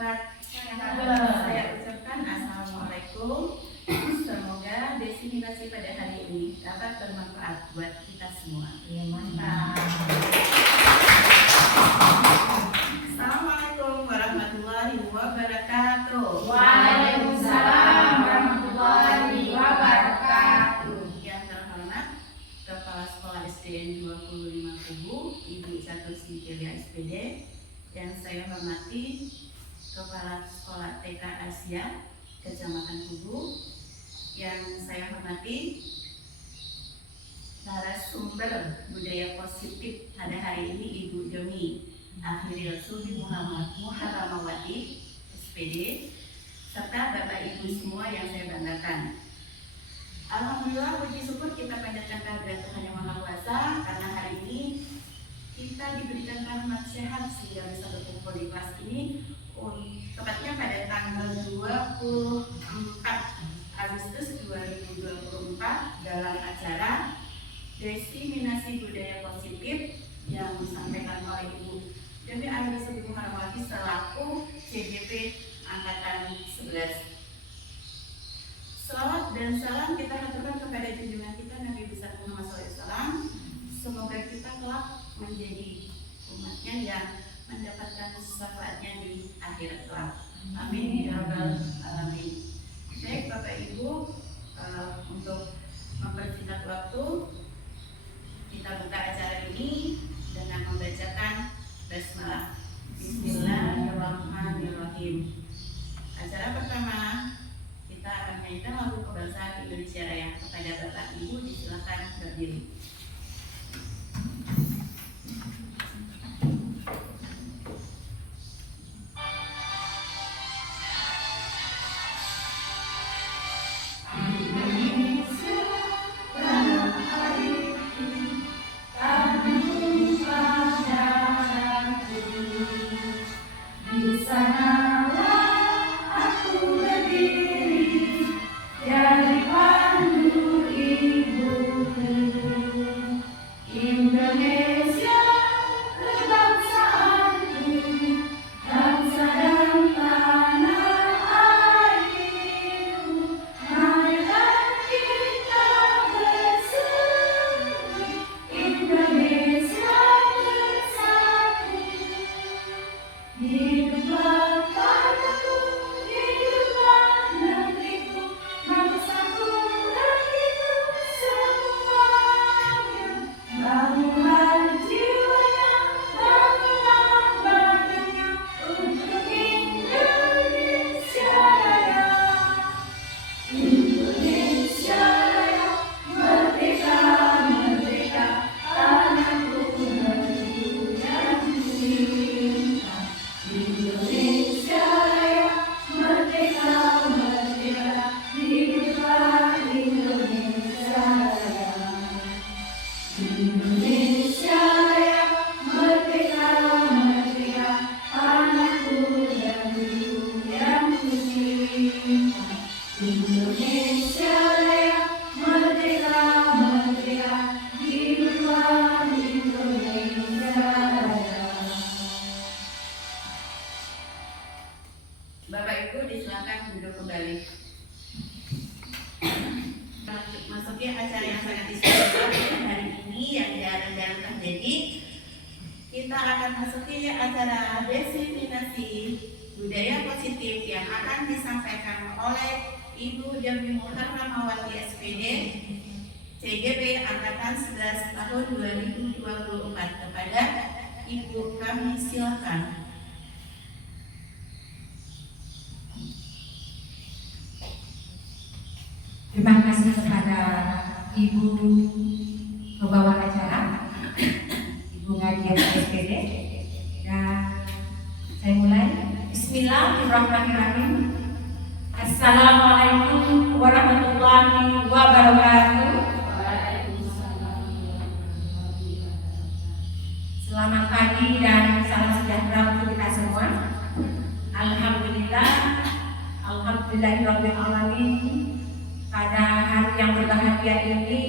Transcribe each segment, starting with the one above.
coklat. Saya ucapkan Assalamualaikum. Semoga destinasi pada hari ini dapat bermanfaat buat kita semua. Mantap. Assalamualaikum warahmatullahi wabarakatuh. Waalaikumsalam warahmatullahi wabarakatuh. Yang terhormat Kepala Sekolah SDN 25 Kubu, Ibu Catur Sintilia SPD. Yang saya hormati Kepala Sekolah TK Asia Kecamatan Kubu. Yang saya hormati narasumber budaya positif pada hari ini Ibu Joni Akhiril Subi Muharamawati SPD, serta Bapak Ibu semua yang saya banggakan. Alhamdulillah, puji syukur kita panjatkan kehadirat Tuhan Yang Maha Kuasa karena hari ini kita diberikan rahmat sehat sehingga bisa berkumpul di kelas ini, tepatnya pada tanggal 24 Agustus 2024 dalam acara Destinasi Budaya Positif yang disampaikan oleh Ibu Joni Akhiril Subi Muharamawati selaku CGP Angkatan 11. Salawat dan salam kita haturkan kepada junjungan kita Nabi besar Muhammad SAW. Semoga kita kelak menjadi umatnya yang mendapatkan syafaatnya di akhirat kelak. Amin ya rabbal alamin. Baik Bapak Ibu, untuk mempersingkat waktu, kita buka acara ini dengan membacakan basmalah. Bismillahirrahmanirrahim. Acara pertama kita akan menyanyikan lagu kebangsaan Indonesia Raya. Kepada Bapak Ibu disilakan berdiri. Bapak Ibu disilakan duduk kembali. Masuki acara yang sangat istimewa hari ini yang jarang-jarang terjadi. Kita akan masuki acara destinasi budaya positif yang akan disampaikan oleh Ibu Joni Muharamawati SPD, CGP Angkatan 11 tahun 2024. Kepada Ibu kami silakan. Terima kasih kepada Ibu pembawa acara, Ibu Nadia SPD. Dan saya mulai. Bismillahirrahmanirrahim. Assalamualaikum warahmatullahi wabarakatuh. Selamat pagi dan salam sejahtera untuk kita semua. Alhamdulillahirabbil alamin. Pada hari yang berbahagia ini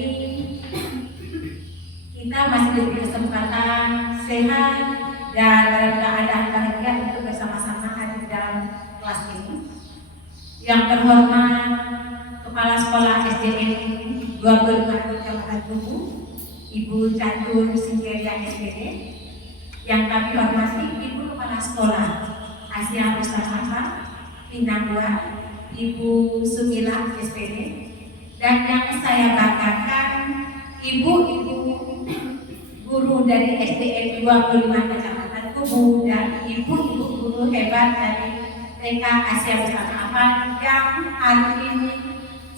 kita masih diberi kesempatan sehat dan dalam keadaan bahagia untuk bersama-sama hadir dalam yang terhormat Kepala Sekolah SDN 25 Kecamatan Tugu, Ibu Catur Singgeria SPD. Yang kami hormati Ibu Kepala Sekolah Asia Mustafah Bintang 2, Ibu Sumila SPD, dan yang saya banggakan ibu-ibu guru dari SDN 25 Kecamatan Tugu dan ibu-ibu guru hebat dari TK Asia Mustafah yang hari ini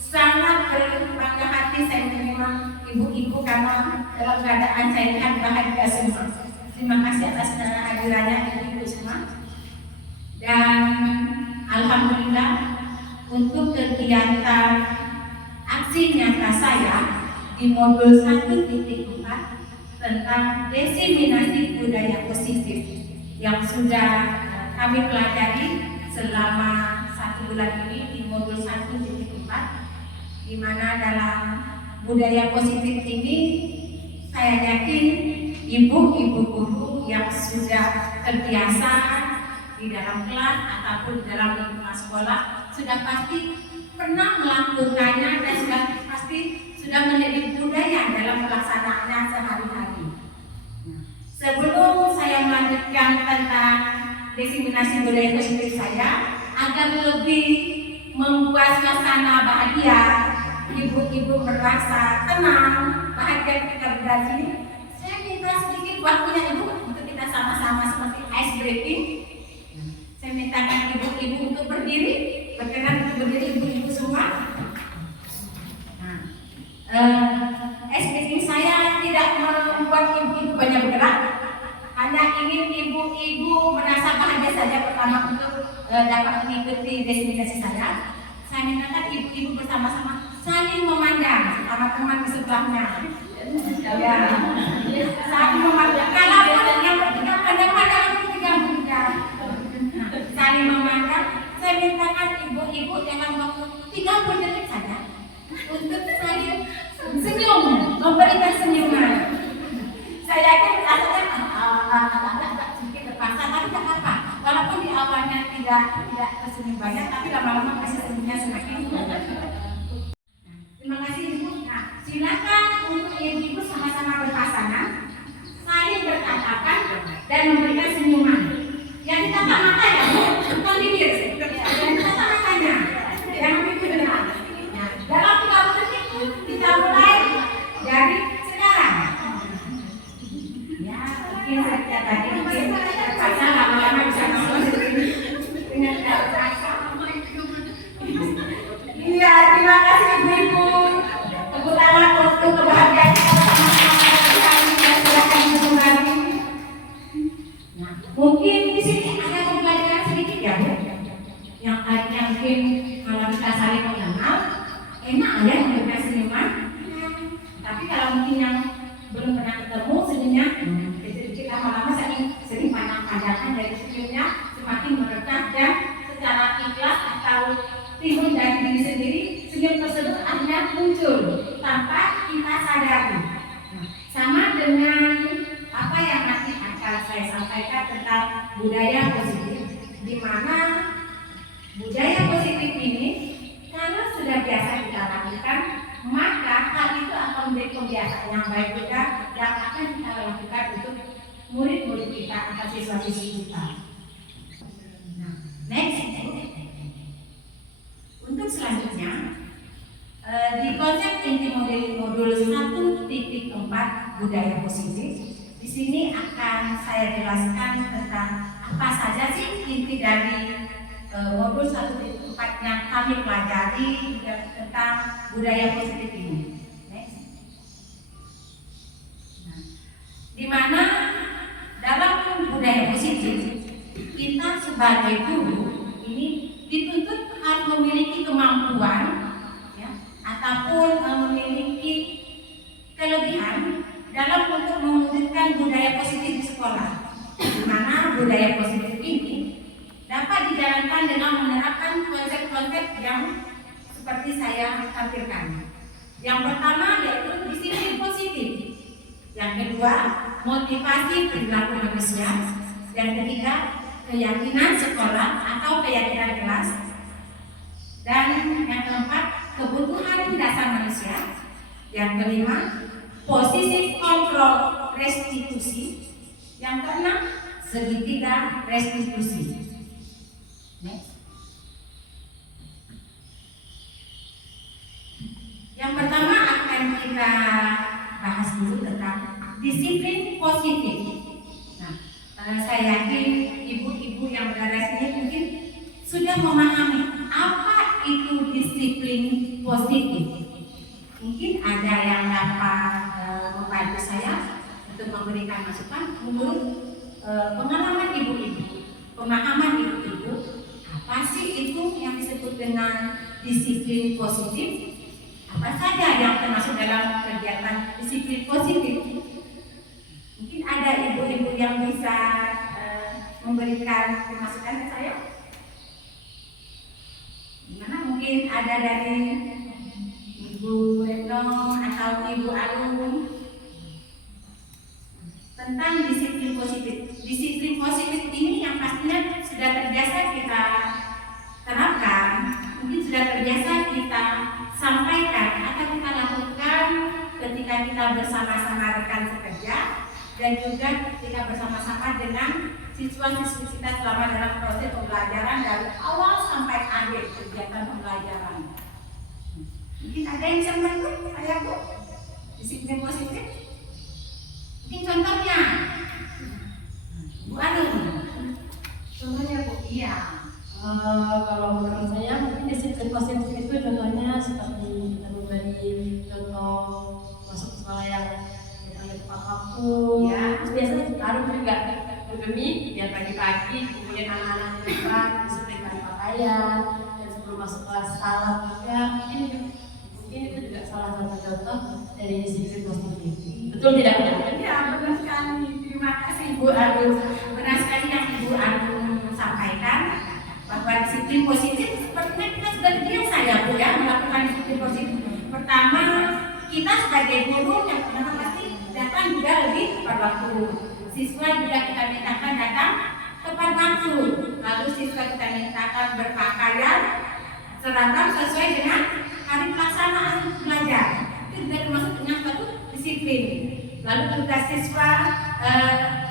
sangat berbangga hati saya menerima ibu-ibu karena dalam keadaan saya lihat bahagia semua. Terima kasih atas kehadirannya ibu-ibu semua. Dan alhamdulillah untuk kegiatan aksi nyata saya di modul 1.4 tentang diseminasi budaya positif yang sudah kami pelajari selama 1 bulan ini di modul 1.4, di mana dalam budaya positif ini saya yakin ibu-ibu guru yang sudah terbiasa di dalam kelas ataupun di dalam lingkungan sekolah sudah pasti pernah melakukannya dan sudah menjadi budaya dalam pelaksanaannya sehari-hari. Sebelum saya melanjutkan tentang diseminasi budaya positif saya, agar lebih membuat suasana bahagia, ibu-ibu merasa tenang, bahagia ketika belajar, saya minta sedikit waktunya ibu untuk kita sama-sama seperti ice breaking. Saya mintakan ibu-ibu untuk berdiri, berkenan untuk berdiri ibu-ibu semua. Speaking saya tidak membuat ibu-ibu banyak bergerak, hanya ingin ibu-ibu merasa bahagia saja pertama untuk dapat mengikuti diseminasi saya. Saya mintakan ibu-ibu bersama-sama saling memandang sama teman di sebelahnya. Ya, saling memandang. Kalau yang bertiga pandang-pandang, tiga-tiga. Saling memandang. Saya mintakan ibu-ibu dalam waktu 30 detik saja untuk saling senyum, memberikan senyuman. Saya yakin rasanya agak sedikit terpaksa, tapi tidak apa. Walaupun di awalnya tidak tersenyum banyak, tapi lama-lama kasih senyumnya semakin banyak. Terima kasih ibu. Nah, silakan untuk ibu-ibu sama-sama berpasangan, saling bertatapan dan memberikan senyuman. Yang ditatap mata ya, bukan bibir. Yang ditatap matanya, jangan bibirnya. Nah, dalam 30 detik kita mulai dari sekarang. Ya, mungkin saja tadi mungkin terpaksa lama-lama bisa ngomong dengan terpaksa. Iya, terima kasih ibu-ibu. Tepuk tangan untuk kebahagiaan kita sama-sama. Nah, mungkin di sini ada pembelajaran sedikit ya Bu. Yang tadinya mungkin kalau kita saling mengenal, enak ya memberikan senyuman. Tapi kalau mungkin yang belum pernah ketemu senyumnya, sedikit lama-lama sering pandang-pandangan dari senyumnya semakin meredah dan secara ikhlas atau timbul dari diri sendiri, senyum tersebut akhirnya muncul tanpa kita sadari. Sama dengan apa yang nanti akan saya sampaikan tentang budaya positif, di mana budaya positif ini kalau sudah biasa kita lakukan, maka hal itu akan menjadi kebiasaan yang baik juga yang akan kita lakukan untuk murid-murid kita atau siswa-siswi kita. Nah, next. Untuk selanjutnya, di konsep inti modul 1.4 budaya positif, di sini akan saya jelaskan tentang apa saja sih inti dari modul 1.4 yang kami pelajari tentang budaya positif ini. Next. Nah, di mana dalam budaya positif kita sebagai guru ini dituntut harus memiliki kemampuan ya, ataupun memiliki kelebihan dalam untuk mewujudkan budaya positif di sekolah, di mana budaya positif ini dapat dijalankan dengan menerapkan konsep-konsep yang seperti saya tampilkan. Yang pertama yaitu disiplin positif, yang kedua motivasi perilaku manusia, yang ketiga keyakinan sekolah atau keyakinan kelas, Dan yang keempat, kebutuhan dasar manusia. Yang kelima, posisi kontrol restitusi. Yang keenam, segitiga restitusi. Next. Yang pertama akan kita bahas dulu tentang disiplin positif. Nah, saya yakin ibu-ibu yang berada di sini mungkin sudah memahami apa itu disiplin positif. Mungkin ada yang dapat membantu saya untuk memberikan masukan menurut pengalaman ibu-ibu, pemahaman ibu-ibu, apa sih itu yang disebut dengan disiplin positif? Apa saja yang termasuk dalam kegiatan disiplin positif? Mungkin ada ibu-ibu yang bisa memberikan masukan ke saya. Gimana? Mungkin ada dari Ibu Retno atau Ibu Arum tentang disiplin positif. Disiplin positif ini yang pastinya sudah terbiasa kita terapkan, mungkin sudah terbiasa kita sampaikan atau kita lakukan ketika kita bersama-sama rekan sekerja dan juga ketika bersama-sama dengan siswa-siswi kita selama dalam proses pembelajaran dari awal sampai akhir kegiatan pembelajaran. Mungkin ada yang bisa membantu saya, Bu? Disiplin positif? Mungkin contohnya, Bu Anu. Contohnya, Bu? Iya. Kalau menurut saya mungkin disiplin positif itu contohnya seperti kita memberi contoh masuk sekolah yang tepat waktu. Ya. Terus biasanya harus juga demi biar pagi-pagi kemudian anak-anak di depan disiplinkan pakaian dan sebelum masuk kelas salam juga. Mungkin itu juga salah satu contoh dari disiplin positif. Betul tidak? Ya, benar sekali. Terima kasih Bu Anu. Benar sekali yang Ibu Anu sampaikan bahwa disiplin positif sepertinya kita sudah biasa ya Bu ya melakukan disiplin positif. Pertama, kita sebagai guru yang pasti datang juga lebih tepat waktu. Siswa juga kita mintakan datang tepat waktu. Lalu siswa kita mintakan berpakaian seragam sesuai dengan hari pelaksanaan belajar. Itu juga termasuk dengan suatu disiplin. Lalu tugas siswa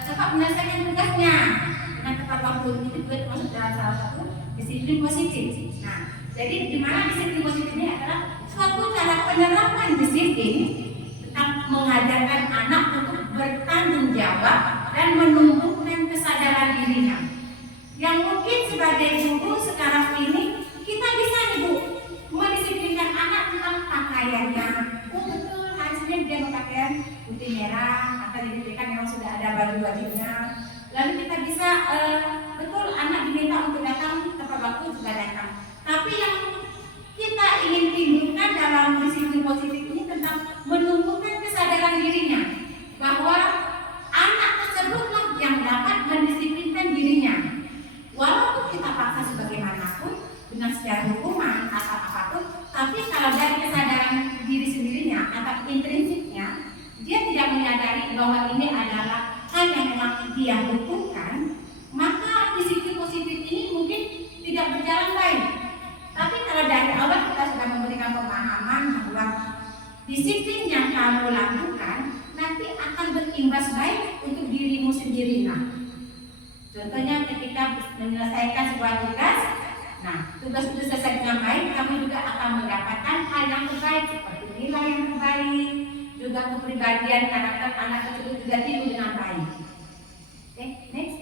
cepat menyelesaikan tugasnya dengan tepat waktu. Itu juga termasuk dalam salah satu disiplin positif. Nah, jadi di mana disiplin positif ini adalah suatu cara penerapan disiplin tentang mengajarkan anak untuk bertanggung jawab dan menumbuhkan kesadaran dirinya. Yang mungkin sebagai guru sekarang ini kita bisa Bu mendisiplinkan anak tentang pakaiannya. Oh betul, hari Senin dia berpakaian putih merah atau didirikan memang sudah ada baju-bajunya. Lalu kita bisa betul anak diminta untuk datang tepat waktu juga datang. Tapi yang kita ingin timbulkan dalam disiplin positif ini tentang menumbuhkan kesadaran dirinya bahwa anak tersebutlah yang dapat mendisiplinkan dirinya. Walaupun kita paksa sebagaimanapun dengan secara hukuman atau apapun, tapi kalau dari kesadaran diri sendirinya atau intrinsiknya dia tidak menyadari bahwa ini adalah hal yang memang dia butuhkan, maka disiplin positif ini mungkin tidak berjalan baik. Tapi kalau dari awal kita sudah memberikan pemahaman bahwa disiplin yang kamu lakukan nanti akan berimbas baik untuk dirimu sendiri. Nah, contohnya ketika menyelesaikan sebuah tugas, nah tugas itu selesai dengan baik, kamu juga akan mendapatkan hal yang terbaik seperti nilai yang terbaik, juga kepribadian karakter anak tersebut juga timbul dengan baik. Oke, next.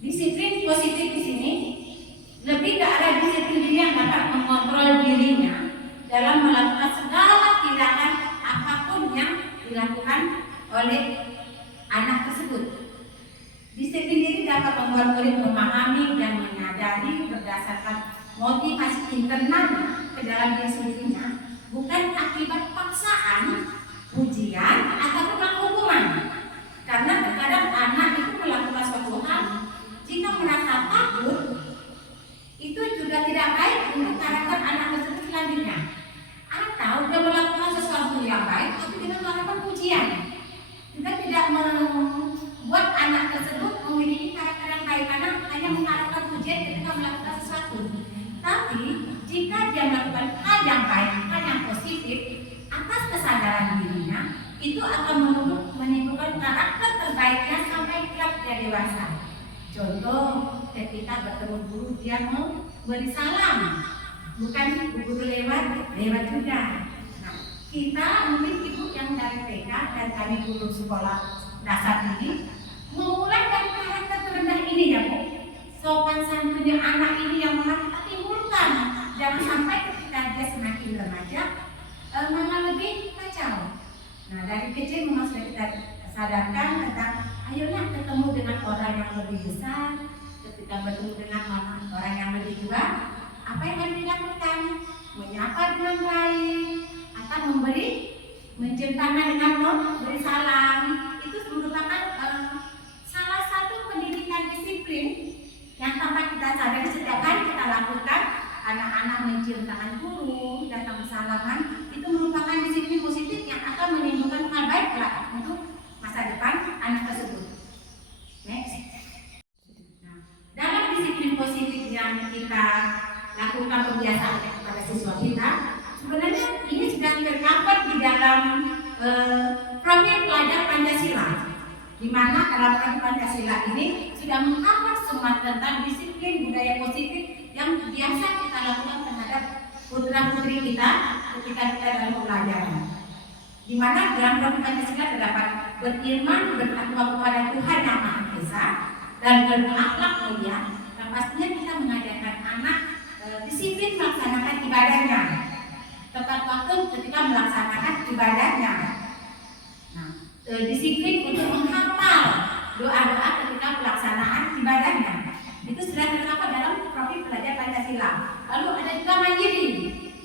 Disiplin positif di sini lebih ke arah disiplin diri yang dapat mengontrol dirinya dalam melakukan segala tindakan apapun yang dilakukan oleh anak tersebut. Disiplin diri dapat membuat murid memahami dan menyadari berdasarkan motivasi internalnya ke dalam diri sendirinya, bukan akibat paksaan, pujian, ataupun hukuman. Karena terkadang anak itu melakukan suatu hal jika merasa takut, itu juga tidak baik untuk karakter anak tersebut selanjutnya. Atau dia melakukan sesuatu yang baik tapi dengan melakukan pujian, juga tidak membuat anak tersebut memiliki karakter yang baik karena hanya mengharapkan kesadaran dirinya, itu akan menimbulkan karakter terbaiknya sampai kelak dia dewasa. Contoh, ketika bertemu guru dia mau beri salam, bukan guru lewat juga. Nah, kita mungkin ibu yang dari TK dan kami guru sekolah dasar ini memulai dari karakter terendah ini ya Bu. Sopan santunnya anak ini yang malah kita timbulkan. Jangan sampai ketika dia semakin remaja malah lebih kacau. Nah, dari kecil memang sudah kita sadarkan tentang ayolah ketemu dengan orang yang lebih besar. Ketika bertemu dengan orang yang lebih tua, apa yang harus dilakukan? Menyapa dengan baik atau mencium tangan dengan memberi salam. Itu merupakan salah satu pendidikan disiplin yang tanpa kita sadari setiap hari kita lakukan. Anak-anak mencium tangan guru, datang bersalaman, itu merupakan disiplin positif yang akan menimbulkan hal baik untuk masa depan anak tersebut. Next. Nah, dalam disiplin positif yang kita lakukan pembiasaan kepada siswa kita, sebenarnya ini sudah tercover di dalam profil pelajar Pancasila, di mana dalam profil Pancasila ini sudah mengcover semua tentang disiplin budaya positif yang biasa kita lakukan terhadap putra-putri kita ketika kita dalam pembelajaran. Di mana dalam profil Pancasila terdapat beriman, bertakwa kepada Tuhan Yang Maha Esa, dan berakhlak mulia. Dan pastinya kita mengajarkan anak disiplin melaksanakan ibadahnya, tepat waktu ketika melaksanakan ibadahnya. Nah, disiplin untuk menghafal doa-doa ketika pelaksanaan ibadahnya. Itu sudah terdapat dalam profil pelajar Pancasila. Lalu ada juga mandiri.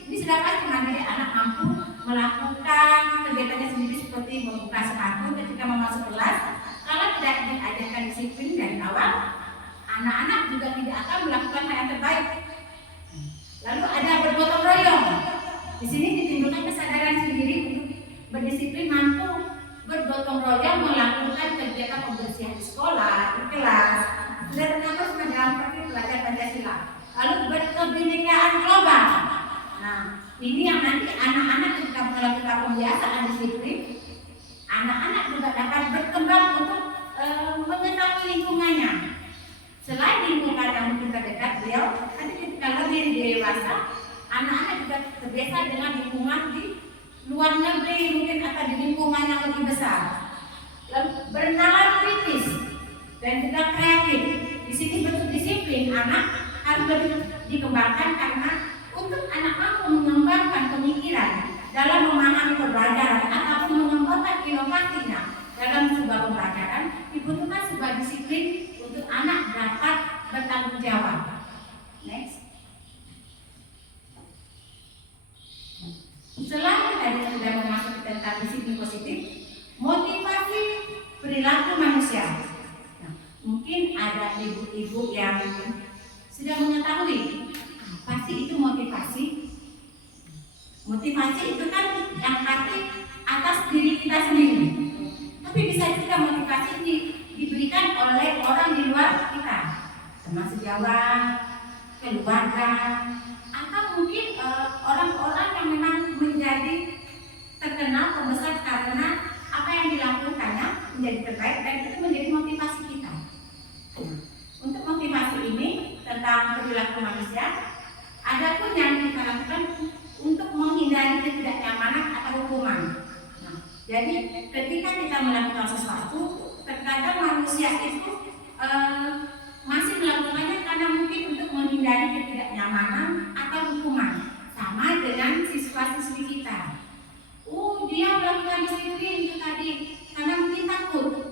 Ini sudah pasti mandiri, anak mampu melakukan kegiatannya sendiri seperti membuka sepatu ketika masuk kelas. Kalau tidak diajarkan disiplin dari awal, anak-anak juga tidak akan melakukan hal yang terbaik. Lalu ada bergotong royong. Di sini ditimbulkan kesadaran sendiri untuk berdisiplin, mampu bergotong royong melakukan kegiatan pembersihan di sekolah, di kelas. Sudah terdapat semua dalam profil pelajar Pancasila. Lalu berkebinekaan global. Nah, ini yang nanti anak-anak ketika melakukan pembiasaan disiplin, anak-anak juga dapat berkembang untuk mengetahui lingkungannya. Selain lingkungan yang mungkin terdekat beliau, nanti ketika lebih dewasa, anak-anak juga terbiasa dengan lingkungan di luar negeri mungkin atau di lingkungan yang lebih besar. Lalu bernalar kritis dan juga kreatif. Di sini bentuk disiplin anak harus lebih dikembangkan karena untuk anak mampu mengembangkan pemikiran dalam memahami pembelajaran ataupun mengembangkan inovasinya dalam sebuah pembelajaran, dibutuhkan sebuah disiplin untuk anak dapat bertanggung jawab. Next. Selain tadi sudah memasuki tentang disiplin positif, motivasi perilaku manusia. Nah, mungkin ada ibu-ibu yang sudah mengetahui apa sih itu motivasi. Motivasi itu kan yang pasti atas diri kita sendiri. Tapi bisa juga motivasi diberikan oleh orang di luar kita, teman sejawat, keluarga, atau mungkin orang-orang yang memang menjadi terkenal pembesar karena apa yang dilakukannya menjadi terbaik dan itu menjadi motivasi kita. Untuk motivasi ini tentang perilaku manusia, ada pun yang kita lakukan untuk menghindari ketidaknyamanan atau hukuman. Nah, jadi ketika kita melakukan sesuatu, terkadang manusia itu masih melakukannya karena mungkin untuk menghindari ketidaknyamanan atau hukuman. Sama dengan siswa-siswi kita. Dia melakukan disiplin itu tadi karena mungkin takut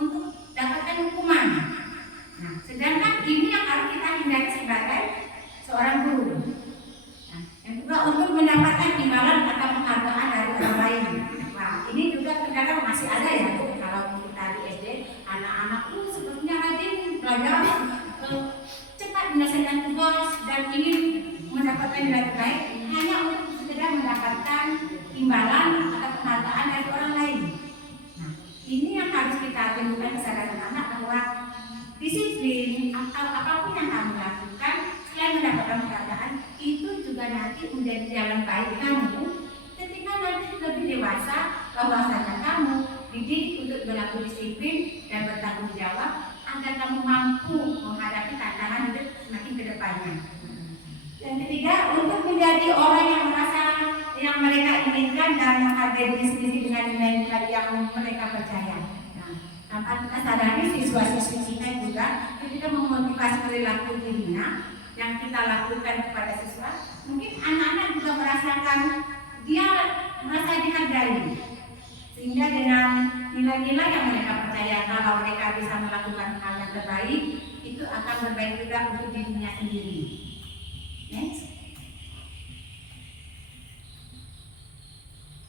untuk dapatkan hukuman. Nah, sedangkan ini yang harus kita hindari sebagai seorang guru. Nah, yang juga untuk mendapatkan imbalan atau penghargaan dari orang lain. Nah, ini juga terkadang masih ada ya, kalau kita di SD, anak-anak itu sepertinya rajin belajar, cepat menyelesaikan tugas dan ingin mendapatkan nilai terbaik hanya untuk sekedar mendapatkan imbalan atau penghargaan dari orang lain. Nah, ini yang harus kita timbulkan kesadaran anak bahwa disiplin atau apapun yang kamu lakukan selain mendapatkan penghargaan itu juga nanti menjadi jalan baik kamu ketika nanti disiplin dan bertanggung jawab agar kamu mampu menghadapi tantangan hidup semakin ke depannya. Dan ketiga, untuk menjadi orang yang merasa yang mereka inginkan dan menghargai diri sendiri dengan nilai-nilai yang mereka percaya. Nah, tanpa kita sadari siswa-siswi kita juga ketika memotivasi perilaku dirinya yang kita lakukan kepada siswa, mungkin anak-anak juga merasakan dia merasa dihargai, sehingga dengan nilai-nilai yang mereka percaya kalau mereka bisa melakukan hal yang terbaik, itu akan berbaik juga untuk dirinya sendiri. Next.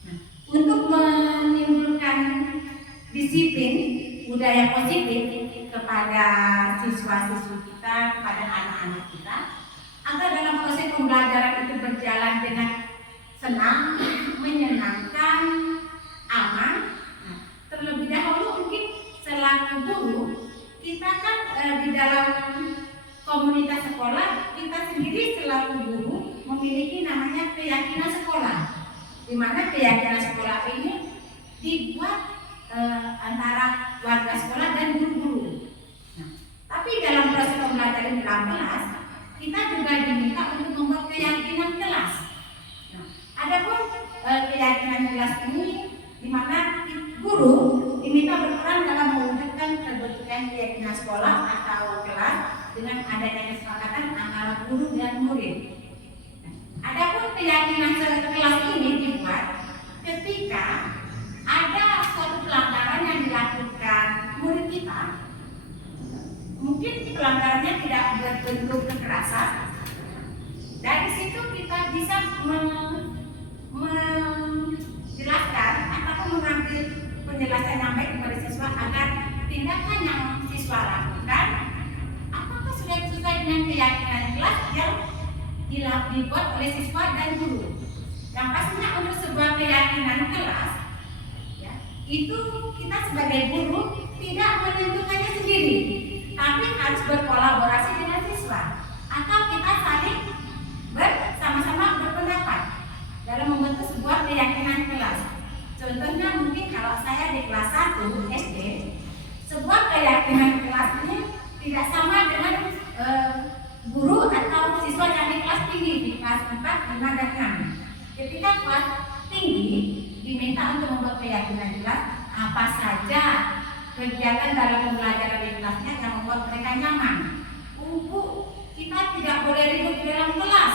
Nah, untuk menimbulkan disiplin budaya positif kepada siswa-siswi kita, kepada anak-anak kita, agar dalam proses pembelajaran itu berjalan dengan senang, menyenangkan, aman. Nah, terlebih dahulu mungkin selaku guru, kita kan di dalam komunitas sekolah, kita sendiri selaku guru memiliki namanya keyakinan sekolah, di mana keyakinan sekolah ini dibuat antara warga sekolah dan guru-guru. Nah, tapi dalam proses pembelajaran di dalam kelas, kita juga diminta untuk membuat keyakinan kelas. Nah, adapun keyakinan kelas ini, di mana guru diminta berperan dalam mewujudkan terbentuknya keyakinan sekolah atau kelas dengan adanya kesepakatan antara guru dan murid. Nah, adapun keyakinan kelas ini dibuat ketika ada suatu pelanggaran yang dilakukan murid kita. Mungkin pelanggarannya tidak berbentuk kekerasan. Dari situ kita bisa menjelaskan ataupun mengambil penjelasan yang baik kepada siswa agar tindakan yang siswa lakukan apakah sudah sesuai dengan keyakinan kelas yang dibuat oleh siswa dan guru. Yang pastinya untuk sebuah keyakinan kelas, ya, itu kita sebagai guru tidak menentukannya sendiri, tapi harus berkolaborasi dengan siswa atau kita saling bersama-sama berpendapat dalam membentuk sebuah keyakinan kelas. Contohnya mungkin kalau saya di kelas 1 SD, sebuah keyakinan kelas ini tidak sama dengan guru atau siswa yang di kelas tinggi, di kelas 4, 5, dan 6. Ketika kelas tinggi diminta untuk membuat keyakinan kelas, apa saja kegiatan dalam pembelajaran di kelasnya yang membuat mereka nyaman. Kita tidak boleh ribut di dalam kelas.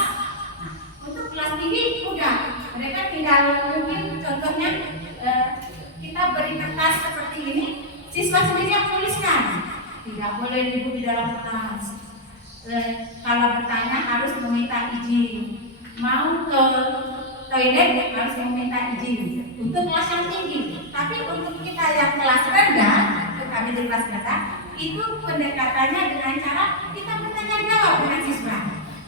Nah, untuk kelas tinggi udah, mereka tinggal mungkin contohnya kita beri kertas seperti ini, siswa sendiri yang tuliskan. Tidak boleh ribut di dalam kelas. Kalau bertanya harus meminta izin. Mau ke toilet harus meminta izin. Untuk kelas yang tinggi. Tapi untuk kita yang kelas rendah, kami di kelas rendah, itu pendekatannya dengan cara kita bertanya jawab dengan siswa.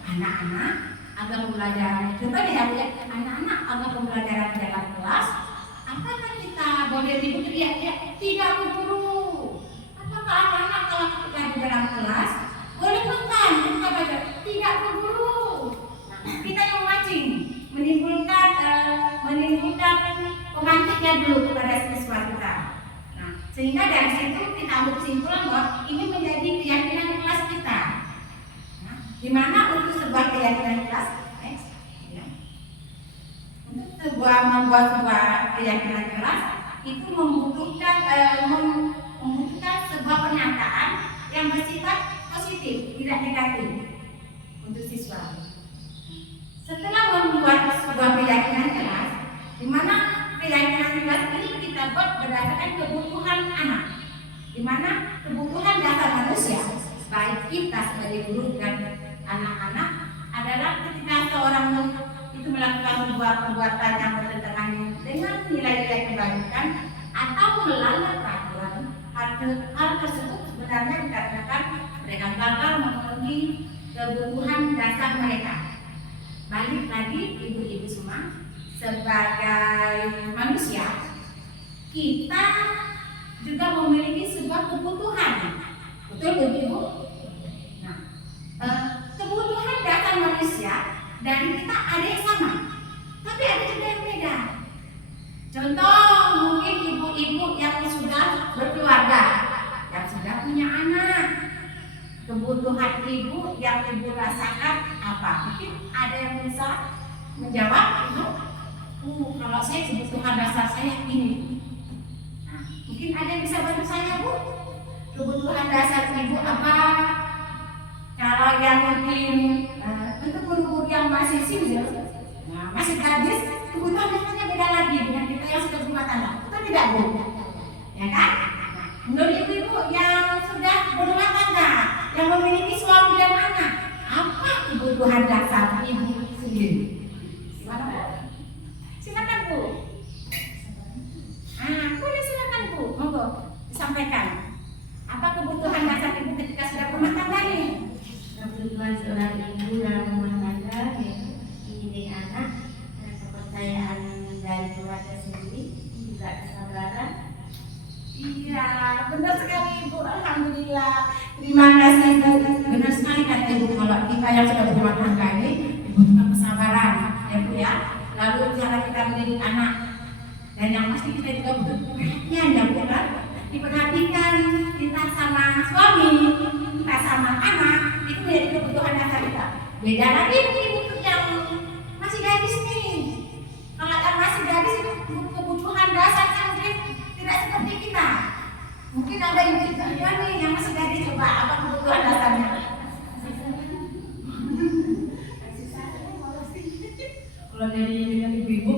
Anak-anak agar pembelajaran, contohnya ya, anak-anak agar pembelajaran dalam kelas, apakah kita boleh ribut teriak-teriak? Tidak, guru. Apakah anak-anak kalau kita di dalam kelas boleh makan? Kita baca, tidak, guru. Nah, kita yang mancing, menimbulkan pemantiknya dulu kepada siswa kita. Nah, sehingga dari situ kita ambil kesimpulan bahwa ini menjadi keyakinan kelas kita. Nah, di mana untuk sebuah keyakinan kelas, untuk membuat sebuah keyakinan kelas itu membutuhkan sebuah pernyataan yang bersifat positif, tidak negatif untuk siswa. Setelah membuat sebuah keyakinan kelas, di mana keyakinan kelas ini kita buat berdasarkan kebutuhan anak, di mana kebutuhan dasar manusia, baik kita sebagai guru dan anak-anak, adalah ketika seorang itu melakukan sebuah perbuatan yang bertentangan dengan nilai-nilai kebaikan atau melanggar peraturan, hal tersebut sebenarnya dikarenakan mereka gagal memenuhi kebutuhan dasar mereka. Balik lagi ibu-ibu semua, sebagai manusia kita juga memiliki sebuah kebutuhan, betul ibu? Nah, kebutuhan dasar manusia dari kita ada yang sama, tapi ada juga yang beda. Contoh mungkin ibu-ibu yang sudah berkeluarga, ibu yang ibu rasakan apa? Mungkin ada yang bisa menjawab ibu. Kalau saya kebutuhan dasar saya ini. Nah, mungkin ada yang bisa bantu saya bu. Kebutuhan dasar ibu apa? Kalau yang mungkin untuk guru-guru yang masih single, nah, masih gadis, kebutuhan dasarnya beda lagi dengan kita yang sudah berumah tangga. Betul tidak bu? Ya kan? Menurut ibu-ibu yang sudah berumah tangga, yang memiliki suami dan anak, apa kebutuhan dasar ibu sendiri? Gimana bu? Silakan bu. Boleh silakan bu, monggo disampaikan. Apa kebutuhan dasar ibu ketika sudah berumah tangga nih? Kebutuhan seorang ibu dalam rumah tangga yaitu mendidik anak, kepercayaan dari keluarga sendiri, juga kesabaran. Iya, benar sekali ibu. Alhamdulillah. Terima kasih bu. Benar sekali kata ibu, kalau kita yang sudah berumah tangga ini dibutuhkan kesabaran, ya bu ya. Lalu cara kita mendidik anak, dan yang pasti kita juga butuh perhatian ya bu kan. Diperhatikan kita sama suami, kita sama anak, itu menjadi kebutuhan dasar kita. Beda lagi mungkin untuk yang masih gadis nih. Kalau yang masih gadis itu kebutuhan dasarnya mungkin tidak seperti kita. Mungkin ada ibu nih yang masih gadis, coba apa kebutuhan dasarnya? Kalau dari ibu-ibu,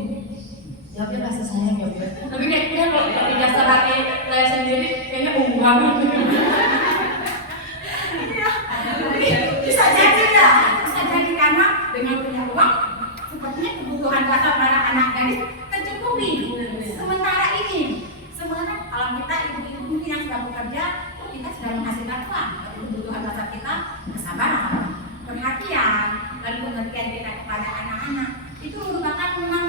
jawabnya kasih sayang ya bu. Tapi kayaknya kalau dari dasar hati saya sendiri, kayaknya uang. Bisa jadi ya, bisa jadi karena dengan punya uang, sepertinya kebutuhan dasar para anak gadis tercukupi. Sementara kalau kita ibu-ibu mungkin yang sudah bekerja, kita sudah menghasilkan uang. Kebutuhan dasar kita kesabaran, perhatian, dan pengertian kita kepada anak-anak itu merupakan memang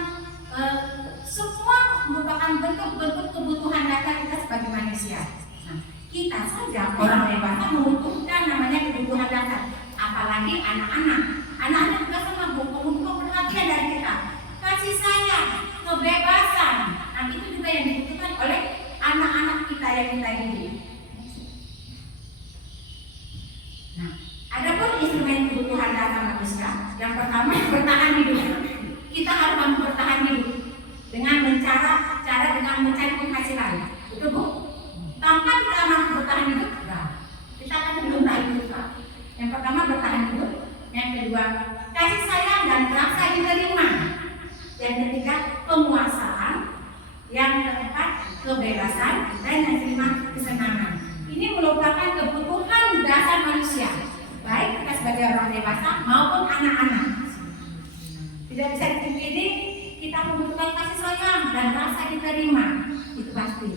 semua merupakan bentuk-bentuk kebutuhan dasar kita sebagai manusia. Nah, kita saja orang dewasa membutuhkan namanya kebutuhan dasar, apalagi anak-anak. Anak-anak juga sama membutuhkan perhatian dari kita, kasih sayang, kebebasan. Nah, itu juga yang dibutuhkan oleh anak-anak kita yang kita didik. Nah, ada pun instrumen kebutuhan dasar manusia. Yang pertama bertahan hidup. Kita harus mampu bertahan hidup dengan dengan mencari penghasilan. Betul bu? Tanpa kita mampu bertahan hidup, kita akan belum hidup. Yang pertama bertahan hidup. Yang kedua kasih sayang dan rasa diterima. Yang ketiga penguasaan. Yang keempat kebebasan, dan yang kelima kesenangan. Ini merupakan kebutuhan dasar manusia, baik kita sebagai orang dewasa maupun anak-anak. Tidak bisa dipungkiri kita membutuhkan kasih sayang dan rasa diterima, itu pasti.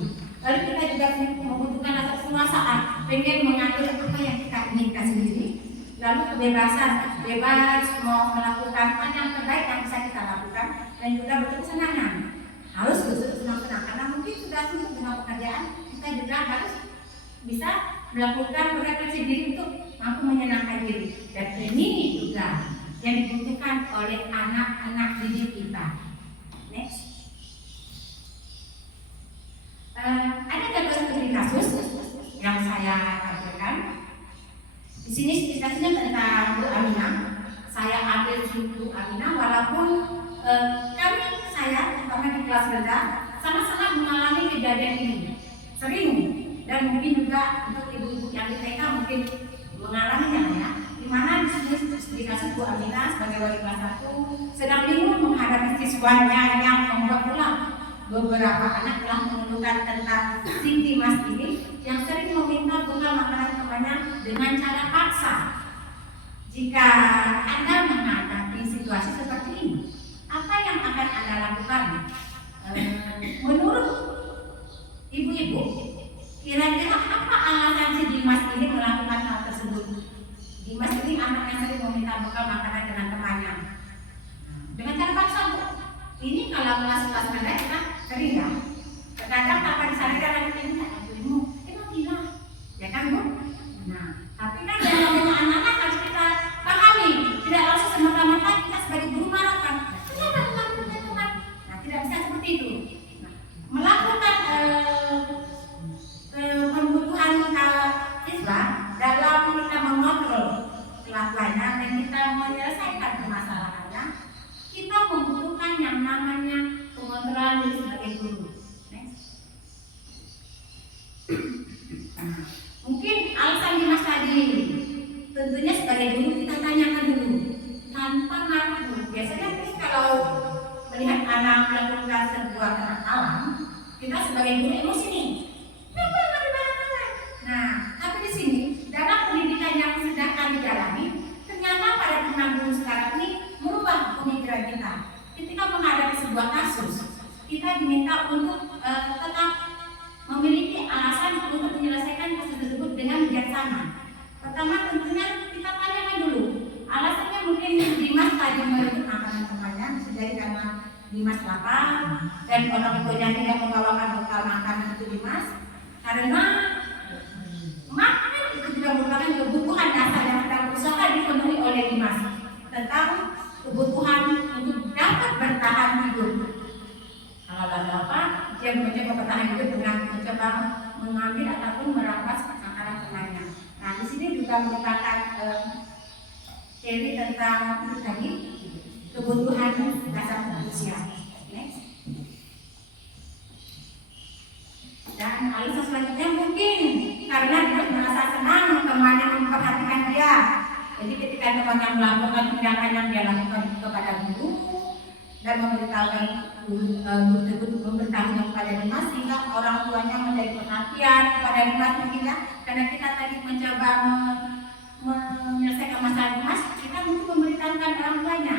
Lalu kita juga membutuhkan rasa penguasaan, pengen mengatur apa yang kita inginkan sendiri. Lalu kebebasan, bebas mau melakukan apa yang terbaik yang bisa kita lakukan, dan juga butuh kesenangan. Harus bersenang-senang karena mungkin sudah sibuk dengan pekerjaan, kita juga harus bisa melakukan refleksi diri untuk mampu menyenangkan diri. Dan ini juga yang dibutuhkan oleh anak-anak didik kita. Next. Ada gambar studi kasus yang saya tampilkan. Di sini ceritanya tentang Bu Aminah. Saya ambil Bu Aminah walaupun saya terutama di kelas rendah sama-sama mengalami kejadian ini. Sering, dan mungkin juga untuk ibu-ibu yang di TK mungkin mengalaminya ya. Dimana di sini di kasus Bu Aminah sebagai wali kelas 1 sedang bingung menghadapi siswanya yang membuat pula beberapa anak telah mengeluhkan tentang Siti Mas ini yang sering meminta bekal makanan temannya dengan cara paksa. Jika Anda menghadapi situasi seperti ini, apa yang akan Anda lakukan? Menurut ibu-ibu, kira-kira apa alasan si Dimas ini melakukan hal tersebut? Dimas ini anak yang sering meminta bekal makanan dengan temannya dengan cara paksa. Ini kalau kelas-kelas rendah kita sering ya. Kadang tanpa disadarkan anak ini ibu emang gila, ya kan bu? Nah, tapi kan yang namanya anak-anak harus kita pahami, tidak langsung semata-mata kita sebagai guru marahkan. Kenapa melakukan itu kan? Nah, tidak bisa seperti itu. Nah, melakukan kebutuhan siswa dalam kita mengontrol menyelesaikan permasalahannya, kita membutuhkan yang namanya pengontrolan diri sebagai guru. Nah, mungkin alasan Dimas tadi, tentunya sebagai guru kita tanyakan dulu tanpa marah. Biasanya kalau melihat anak melakukan sebuah kenakalan, kita sebagai guru emosi nih. Nah, tapi di sini dalam pendidikan yang sedang kami jalani, ternyata pada guru sekarang ini merubah pemikiran kita. Ketika menghadapi sebuah kasus, kita diminta untuk tetap memiliki alasan untuk menyelesaikan kasus tersebut dengan bijaksana. Pertama, tentunya kita tanyakan dulu. Alasannya mungkin Dimas tadi merebut makanan temannya, bisa jadi karena Dimas lapar dan orang tuanya tidak membawakan bekal makanan untuk Dimas. Karena makan itu juga merupakan kebutuhan dasar yang sedang berusaha dipenuhi oleh Dimas tentang kebutuhan untuk dapat bertahan hidup. Kalau ada apa, dia mencoba bertahan hidup dengan mencoba mengambil ataupun merampas makanan temannya. Nah, di sini juga merupakan teori tentang itu tadi, kebutuhan dasar manusia. Dan alasan selanjutnya mungkin karena dia merasa senang temannya memperhatikan dia. Jadi ketika temannya melakukan tindakan yang dia lakukan kepada guru dan memberitahukan guru tersebut memberitahunya kepada Dimas, sehingga orang tuanya menjadi perhatian kepada Dimas mungkin ya. Karena kita tadi mencoba menyelesaikan masalah Dimas, kita mungkin memberitahukan orang tuanya,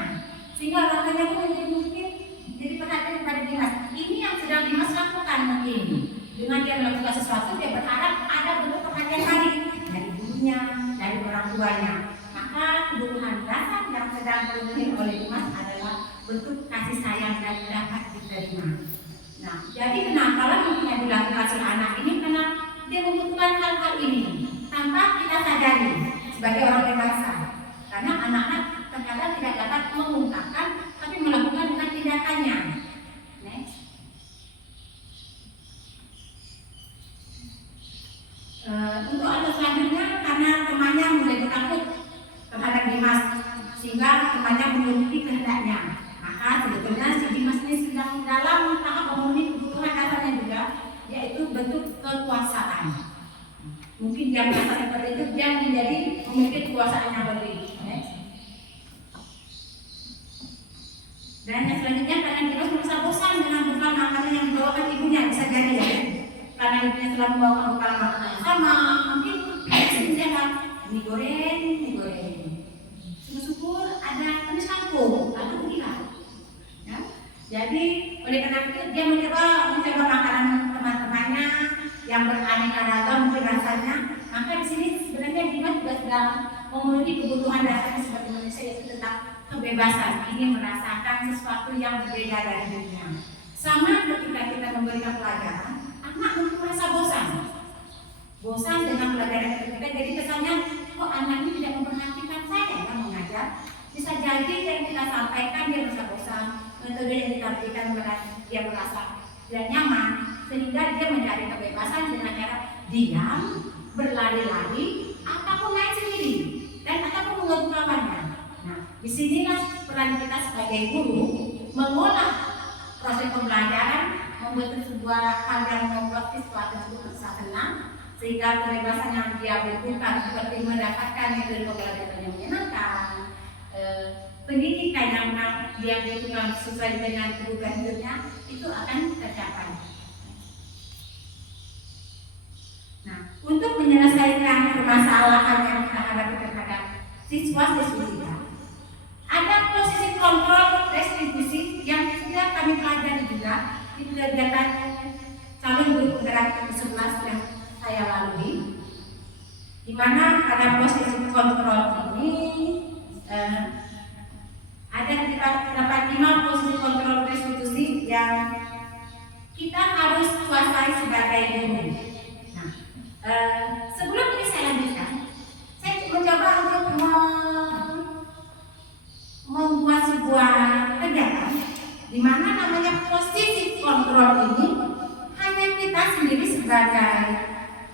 sehingga orang tuanya pun mungkin jadi perhatian kepada Dimas. Ini yang sedang Dimas lakukan mungkin. Dengan dia melakukan sesuatu, dia berharap ada bentuk perhatian dari gurunya, dari orang tuanya. Maka kebutuhan dasar yang sedang dipenuhi oleh Dimas adalah bentuk kasih sayang dan dapat diterima. Nah, jadi kenapa mungkin yang dilakukan si anak ini, karena dia membutuhkan hal-hal ini tanpa kita sadari sebagai orang dewasa. Karena anak-anak terkadang tidak dapat mengungkapkan, tapi melakukan dengan tindakannya. Untuk anak selanjutnya, karena temannya menjadi takut terhadap Dimas sehingga temannya menuruti kehendaknya, maka sebetulnya si Dimas ini sedang dalam tahap memenuhi kebutuhan dasarnya juga, yaitu bentuk kekuasaan. Mungkin dia merasa seperti itu, dia menjadi memiliki kekuasaan yang lebih. Dan yang selanjutnya, karena Dimas merasa bosan dengan bekal makanan yang dibawakan ibunya, bisa jadi ya. Karena ibunya telah membawakan bekal makanan yang sama, mungkin dia mie goreng. Syukur ada tumis kangkung atau kuliah. Ya. Jadi oleh karena itu dia mencoba makanan teman-temannya yang beraneka ragam mungkin rasanya. Maka di sini sebenarnya Dimas juga sedang memenuhi kebutuhan dasarnya sebagai manusia, yaitu tentang kebebasan. Ini merasakan sesuatu yang berbeda dari dunia. Sama ketika kita memberikan pelajaran, anak mungkin merasa bosan dengan pelajaran kita. Jadi kesannya, kok anak ini tidak memperhatikan saya yang mengajar. Bisa jadi yang kita sampaikan dia merasa bosan, metode yang kita berikan dia merasa tidak nyaman, sehingga dia mencari kebebasan dengan cara diam, berlari-lari, ataupun main sendiri, dan ataupun mengganggu kawannya. Nah, disinilah peran kita sebagai guru mengolah proses pembelajaran, membuat sebuah hal yang membuat siswa tersebut merasa tenang, sehingga kebebasan yang dia butuhkan seperti mendapatkan metode pembelajaran yang menyenangkan, pendidikan yang dia butuhkan sesuai dengan kebutuhan hidupnya, itu akan tercapai. Nah, untuk menyelesaikan permasalahan yang kita hadapi terhadap siswa-siswi kita, ada posisi kontrol restitusi yang sudah kami pelajari juga di kegiatan calon guru penggerak ke-11 yang saya lalui, di mana pada posisi kontrol ini ada terdapat 5 posisi kontrol restitusi yang kita harus kuasai sebagai guru. Nah, sebelum ini saya lanjutkan, saya mencoba untuk membuat sebuah kegiatan di mana namanya posisi kontrol ini hanya kita sendiri sebagai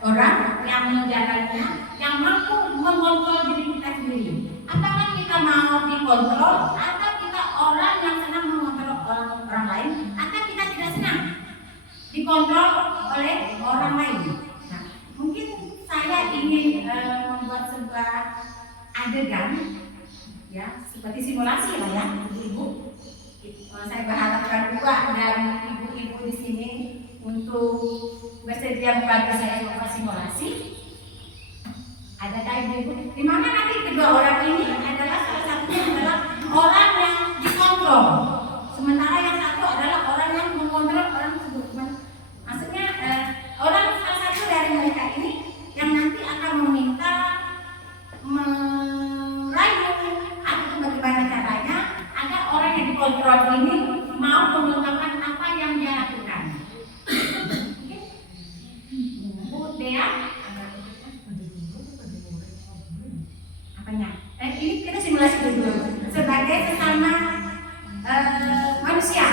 orang yang menjalannya, yang mampu mengontrol diri kita sendiri. Apakah kita mau dikontrol, atau kita orang yang senang mengontrol orang lain, atau kita tidak senang dikontrol oleh orang lain. Nah, mungkin saya ingin membuat sebuah adegan, ya, seperti simulasi lah ya, ibu-ibu. Saya berharapkan juga dari ibu-ibu di sini untuk bersedia membantu saya membuat simulasi. Adakah ibu-ibu? Di mana nanti kedua orang ini adalah salah satunya adalah orang yang dikontrol, sementara yang satu adalah orang yang mengontrol orang tersebut. Maksudnya orang salah satu dari mereka ini yang nanti akan meminta, merayu atau bagaimana caranya agar orang yang dikontrol ini mau mengungkapkan apa yang dia lakukan. Bu Dea, apanya? Ini kita simulasi dulu sebagai sesama manusia.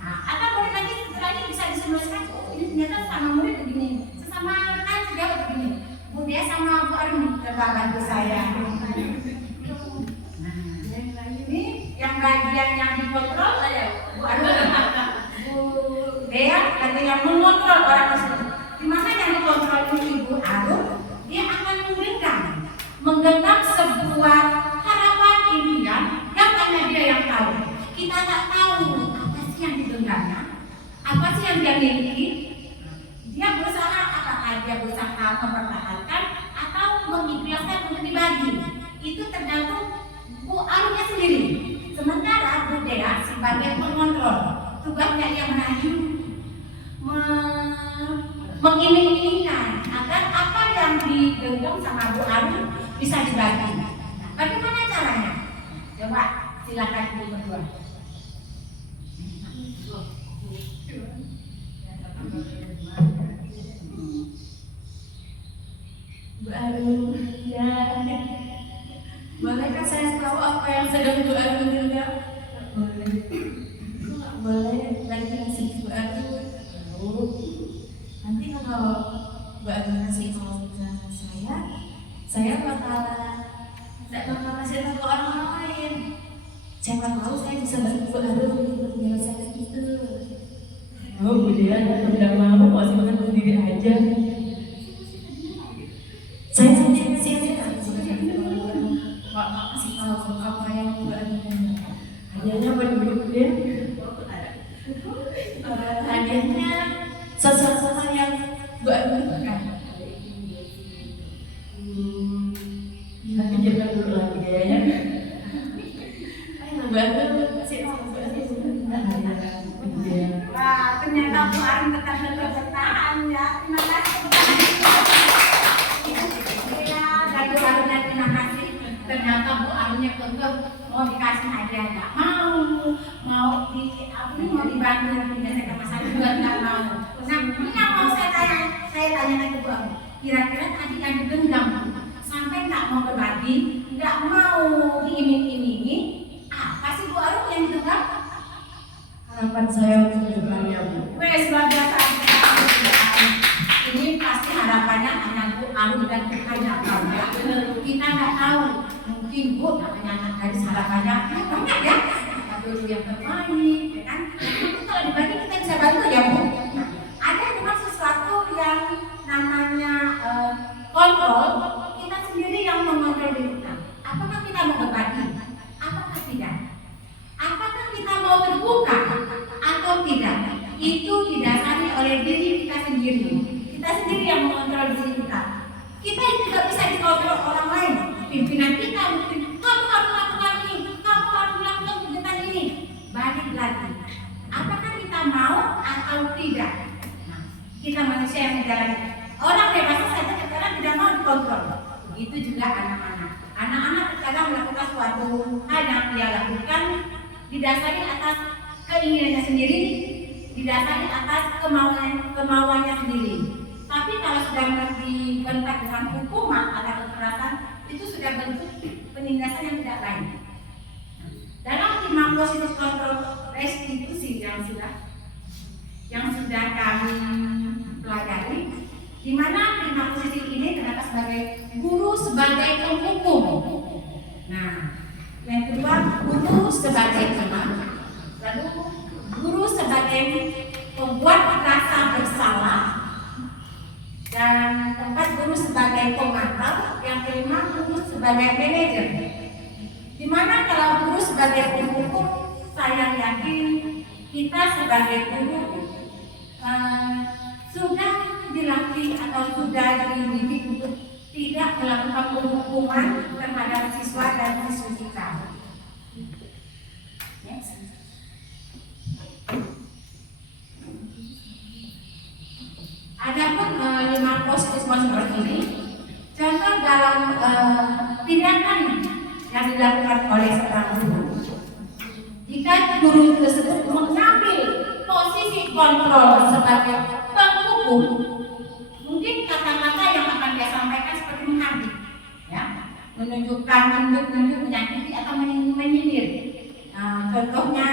Nah, atau boleh nanti setelah ini bisa disimulasikan. Ini ternyata sama murid begini, sesama rekan sejauh begini. Bu Dea sama Bu Arum coba bantu saya. Ini yang bagian yang dikontrol saya, Bu Arum. Bu Dea bagian yang mengontrol orang tersebut. Di mana yang dikontrol itu Ibu Arum, dia akan menggenggam sebuah harapan impian yang hanya dia yang tahu. Kita tak tahu apa sih yang digenggamnya, apa sih yang dia miliki. Dia berusaha, apakah dia berusaha mempertahankan atau mengikhlaskan untuk dibagi. Itu tergantung Bu Arumnya sendiri. Sementara Bu Dea sebagai pengontrol, tugasnya dia merayu, mengiming-imingkan agar apa yang digenggam sama Bu Arum bisa dibagi. Nah, bagaimana caranya? Coba silakan ibu berdua. Bu Arum, ya, bolehkah saya tahu apa yang sedang Bu Arum genggam? Boleh. Kok nggak boleh lagi ngasih Bu Arum? Nanti kalau Bu Arum ngasih tahu ke saya tidak bakal kasih tahu ke orang lain. Siapa tahu saya bisa bantu Bu Arum untuk menyelesaikan itu. Oh, Bu Dea, tidak mau masih makan sendiri aja. Saya sendiri masih ada. Pak, kasih tahu apa yang Bu Arum genggam. Hadiahnya apa dulu, Bu Dea? Hadiahnya sesuatu yang Bu Arum genggam. Nanti jangan dulu lagi gayanya. Ayo Bu Arum kasih tahu Bu Arum. Wah, ternyata Bu Arum tetap bertahan ya. Terima kasih. Ya, dari Bu Arumnya terima kasih. Ternyata Bu Arumnya kekeh mau dikasih hadiah nggak mau dibantu menyelesaikan masalah juga nggak mau. Nah, ini yang mau saya tanyakan ke Bu Arum. Kira-kira tadi yang digenggam sampai nggak mau berbagi, nggak mau diiming-imingi, apa sih Bu Arum yang digenggam? Harapan saya untuk kedepannya, Bu. Wes, luar biasa. Ini pasti harapannya hanya Bu Arum dan Tuhan yang tahu ya. Kita nggak tahu, mungkin Bu namanya anak gadis harapannya banyak ya. Dulu yang terbaik, ya kan? Tapi kalau dibagi kita bisa bantu ya Bu. Nah, ada memang sesuatu yang namanya kontrol. Kita sendiri yang mengontrol diri kita. Apakah kita mau berbagi? Apakah tidak? Apakah kita mau terbuka atau tidak? Itu didasari oleh diri kita sendiri. Kita sendiri yang mengontrol diri kita. Kita tidak bisa dikontrol orang lain. Pimpinan kita mungkin, kamu harus lakukan ini, kamu harus melakukan kegiatan ini. Balik lagi. Apakah kita mau atau tidak? Nah, kita manusia yang menjalani. Orang dewasa saja terkadang tidak mau dikontrol. Begitu juga anak-anak. Anak-anak terkadang melakukan suatu hal yang dia lakukan didasari atas keinginannya sendiri, didasari atas kemauannya sendiri. Tapi kalau sudah dibentak dengan hukuman atau kekerasan, itu sudah bentuk penindasan yang tidak lain. Dalam 5 positif kontrol restitusi yang sudah kami pelajari, di mana 5 positif ini terdapat sebagai guru, sebagai penghukum. Nah, guru sebagai teman, lalu guru sebagai pembuat rasa bersalah, dan keempat guru sebagai pemantau, yang kelima guru sebagai manajer. Dimana kalau guru sebagai penghukum, saya yakin kita sebagai guru sudah dilatih atau sudah dididik untuk tidak melakukan penghukuman terhadap siswa dan siswi kita. Next. Adapun 5 post seperti ini, contoh dalam tindakan yang dilakukan oleh seorang guru. Jika guru tersebut mengambil posisi kontrol sebagai penghukum, mungkin kata-kata yang akan dia sampaikan seperti menghardik, ya, menunjukkan nunjuk menyakiti atau menyindir. Contohnya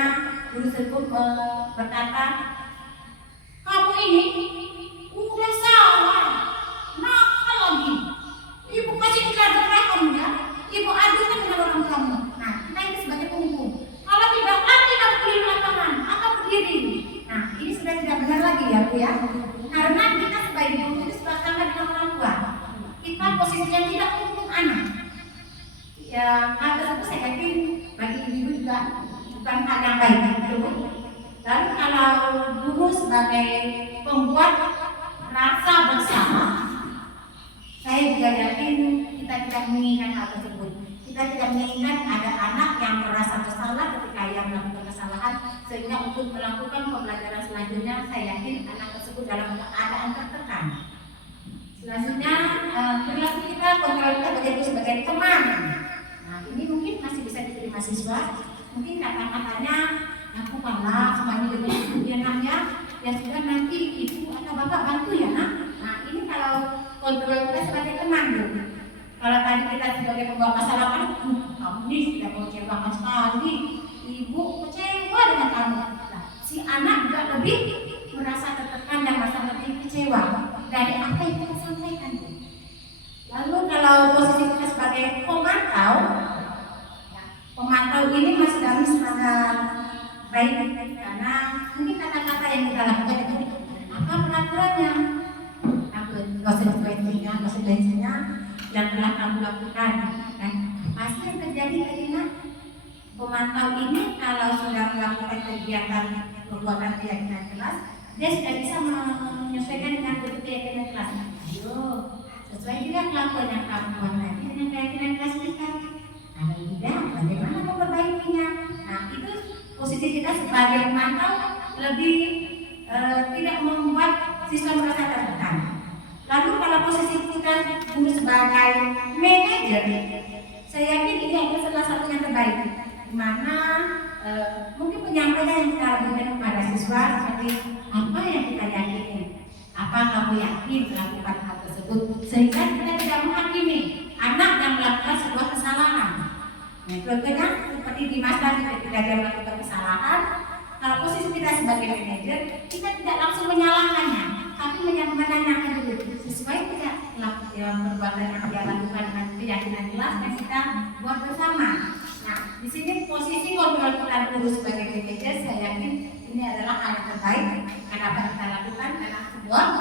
guru tersebut berkata, kamu ini udah salah, nakal lagi. Ibu kasih pelajaran kamu ya, ibu adukan dengan orang kamu. Nah, kita ini sebagai penghukum. Kalau tidak lagi kamu berdiri di lapangan atau berdiri. Nah, ini sudah tidak benar lagi ya Bu ya. Karena kita sebagai guru itu sama dengan orang tua. Kita posisinya tidak menghukum anak. Ya, hal tersebut saya yakin bagi ibu juga bukan hal yang baik. Lalu kalau guru sebagai pembuat rasa bersalah, saya juga yakin kita tidak menginginkan hal tersebut. Kita tidak menginginkan ada anak yang merasa bersalah ketika ia melakukan kesalahan, sehingga untuk melakukan pembelajaran selanjutnya, saya yakin anak tersebut dalam keadaan tertekan. Selanjutnya, perilaku kita, kontrol kita sebagai teman. Nah, ini mungkin masih bisa diterima siswa. Mungkin kata-katanya, aku kalah semuanya dengan ibu ya nak ya sudah nanti ibu atau bapak bantu ya nak. Nah, ini kalau kontrol kita sebagai teman Bu. Kalau tadi kita sebagai pembawa masalah kan, kamu ini tidak mengecewakan sekali, ibu kecewa dengan kamu. Nah, si anak juga lebih merasa tertekan dan merasa lebih kecewa dari apa yang kita sampaikan. Lalu kalau posisi kita sebagai pemantau, pemantau ini masih dalam sangat baik karena mungkin kata-kata yang kita lakukan itu apa peraturannya, konsekuensinya yang telah kamu lakukan. Dan pasti yang terjadi karena pemantau ini kalau sudah melakukan kegiatan perbuatan keyakinan kelas, dia sudah bisa menyesuaikan dengan keyakinan kelas. Ayo, sesuai juga kelakuan yang kamu buat nanti dengan keyakinan kelas kita. Kalau tidak, bagaimana memperbaikinya? Nah, itu posisi kita sebagai pemantau lebih tidak membuat siswa merasa tertekan. Lalu kalau posisi kita guru sebagai manajer, saya yakin ini adalah salah satu yang terbaik, di mana mungkin penyampaian yang kita berikan kepada siswa seperti apa yang kita yakini, apa kamu yakin melakukan hal tersebut, sehingga kita tidak menghakimi anak yang melakukan sebuah kesalahan. Nah, contohnya seperti di masa ketika dia melakukan kesalahan, kalau posisi kita sebagai manajer, kita tidak langsung menyalahkannya, tapi menanyakan dulu sesuai tidak perbuatan yang dia lakukan dengan keyakinan jelas dan kita buat bersama. Nah, di sini posisi kontrol kita guru sebagai manajer, saya yakin ini adalah hal yang terbaik yang dapat kita lakukan karena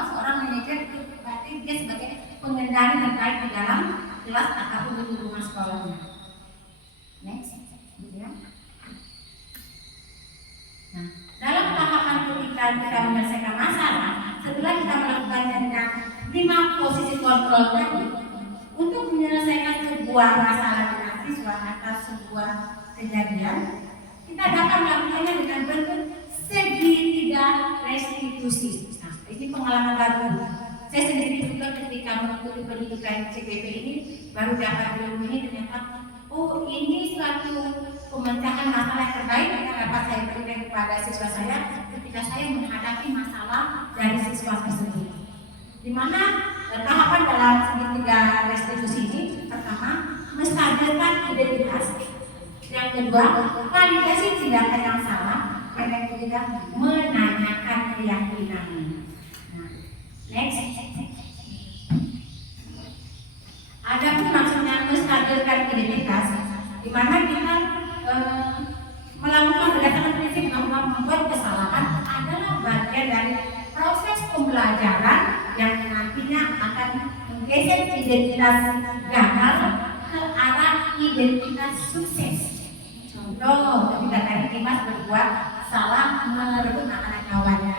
seorang manajer itu berarti dia sebagai pengendali terbaik di dalam kelas ataupun di lingkungan sekolahnya. Next, ya. Nah, dalam tahapan ketika kita menyelesaikan masalah, setelah kita melakukannya dengan 5 posisi kontrol tadi, untuk menyelesaikan sebuah masalah dengan siswa atau sebuah kejadian, kita dapat melakukannya dengan bentuk segitiga restitusi. Nah, ini pengalaman baru. Saya sendiri juga ketika mengikuti pendidikan CPP ini baru dapat ilmu ini, ternyata oh ini suatu pemecahan masalah yang terbaik yang dapat saya berikan kepada siswa saya ketika saya menghadapi masalah dari siswa tersebut. Di mana tahapan dalam segitiga restitusi ini, pertama menstabilkan identitas, yang kedua validasi tindakan yang salah, dan yang ketiga menanyakan keyakinan. Nah, next. Ada pun maksudnya menstabilkan identitas, di mana kita melakukan berdasarkan prinsip bahwa membuat kesalahan adalah bagian dari proses pembelajaran yang nantinya akan menggeser identitas gagal ke arah identitas sukses. Contoh, ketika tadi Dimas berbuat salah merebut makanan kawannya.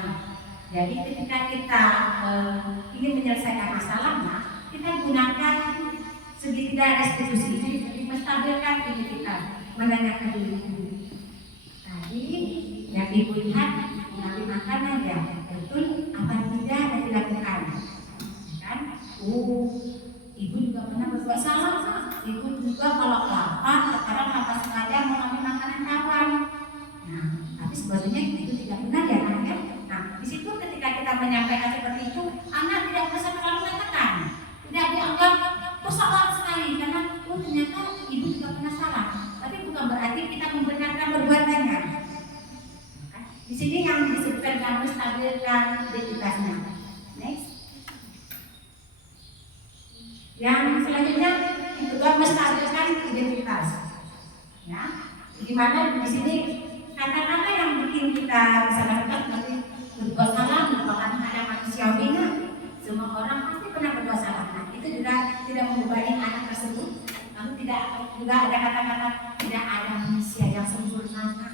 Jadi ketika kita ingin menyelesaikan masalahnya, kita gunakan segitiga restitusi ini untuk menstabilkan diri kita, menanyakan diri. Tadi yang ibu lihat mengambil makanan ya, betul apa tidak yang dilakukan? Kan? Ibu juga pernah berbuat salah. Ibu juga kalau lapar, sekarang tanpa sengaja mengambil makanan kawan. Nah, tapi sebetulnya itu tidak benar ya, Nak ya. Nah, di situ ketika kita menyampaikan seperti itu, anak tidak bisa terlalu menekan, tidak dianggap kesalahan sekali karena ternyata ibu juga pernah salah. Tapi bukan berarti kita membenarkan perbuatannya. Di sini yang disebutkan kamu stabilkan identitasnya. Next. Yang selanjutnya juga menstabilkan identitas. Ya, dimana di sini kata-kata yang bikin kita bisa lakukan seperti berbuat salah merupakan hal yang manusiawi. Semua orang pasti pernah berbuat salah. Nah, itu juga tidak membebani anak tersebut. Lalu tidak juga ada kata-kata tidak ada manusia yang sempurna.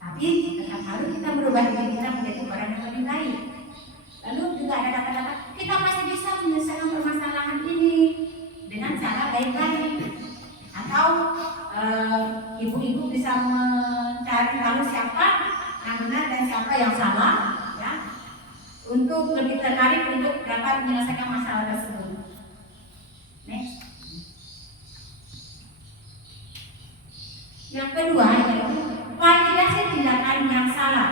Tapi tetap harus kita berubah diri kita menjadi orang yang lebih baik. Lalu juga ada kata-kata kita masih bisa menyelesaikan permasalahan ini dengan cara baik-baik. Atau ibu-ibu bisa mencari tahu siapa yang benar dan siapa yang salah, ya, untuk lebih tertarik untuk dapat menyelesaikan masalah tersebut. Next. Yang kedua yaitu validasi tindakan yang salah.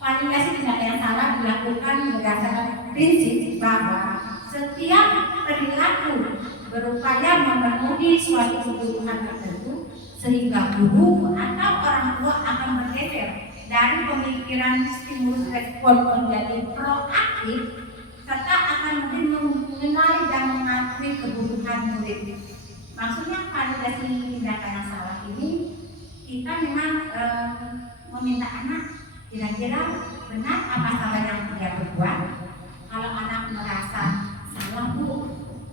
Validasi tindakan yang salah dilakukan berdasarkan prinsip bahwa setiap perilaku berupaya memenuhi suatu kebutuhan tertentu sehingga guru atau orang tua akan bergeser dari pemikiran stimulus respon menjadi proaktif serta akan lebih mengenali dan mengakui kebutuhan murid. Maksudnya validasi tindakan yang salah ini kita memang meminta anak kira-kira benar apa salah yang dia berbuat. Kalau anak merasa salah bu,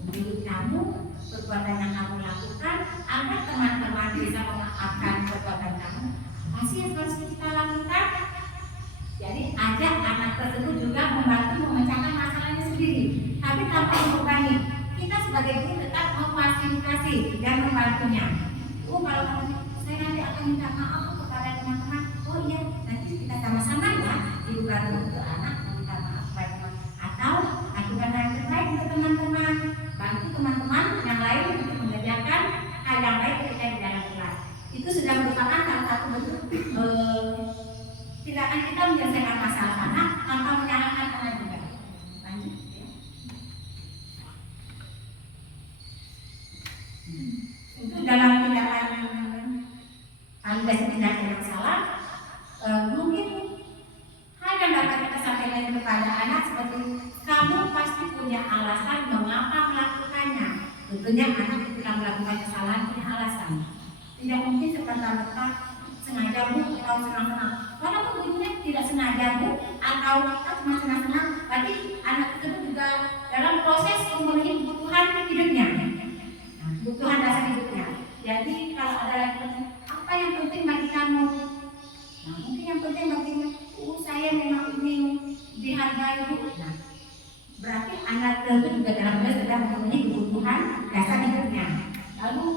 menurut kamu perbuatan yang kamu lakukan agar teman-teman bisa memaafkan perbuatan kamu, apa sih yang harus kita lakukan? Jadi ajak anak tersebut juga membantu memecahkan masalahnya sendiri, tapi tanpa membebani. Kita sebagai guru tetap memfasilitasi dan membantunya. Kalau saya nanti akan minta maaf kepada teman-teman. Oh iya, nanti kita sama-sama ya ibu baru untuk anak minta maaf kepada teman. Atau lakukan yang terbaik untuk teman-teman. Bantu teman-teman yang lain untuk mengerjakan hal yang baik ketika di dalam kelas. Itu sudah merupakan salah satu bentuk tindakan kita menyelesaikan masalah anak tanpa menyalahkan anak juga. Lanjut ya. Itu dalam tindakan validasi tindakan yang salah, mungkin hal yang dapat kita sampaikan kepada anak seperti kamu pasti punya alasan mengapa melakukannya. Tentunya anak ketika melakukan kesalahan punya alasan. Tidak mungkin serta-merta sengaja bu atau senang-senang. Walaupun begini tidak sengaja bu atau cuma senang-senang, berarti anak tersebut juga dalam proses memenuhi kebutuhan hidupnya, kebutuhan dasar hidupnya. Jadi kalau ada lagi apa yang penting bagi kamu? Nah, mungkin yang penting baginya, saya memang ingin dihargai bu. Nah, berarti anak tersebut juga dalam proses sedang memenuhi kebutuhan dasar hidupnya. Lalu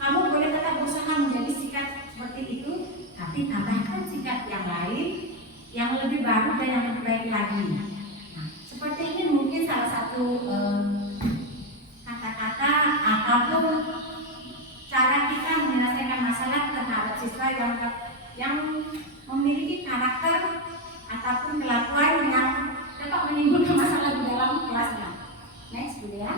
kamu boleh tetap berusaha menjadi sikap seperti itu, tapi tambahkan sikap yang lain, yang lebih baru dan yang lebih baik lagi. Nah, seperti ini mungkin salah satu kata-kata ataupun cara kita menyelesaikan masalah terhadap siswa yang memiliki karakter ataupun kelakuan yang dapat menimbulkan masalah di dalam kelasnya. Next, Bu ya.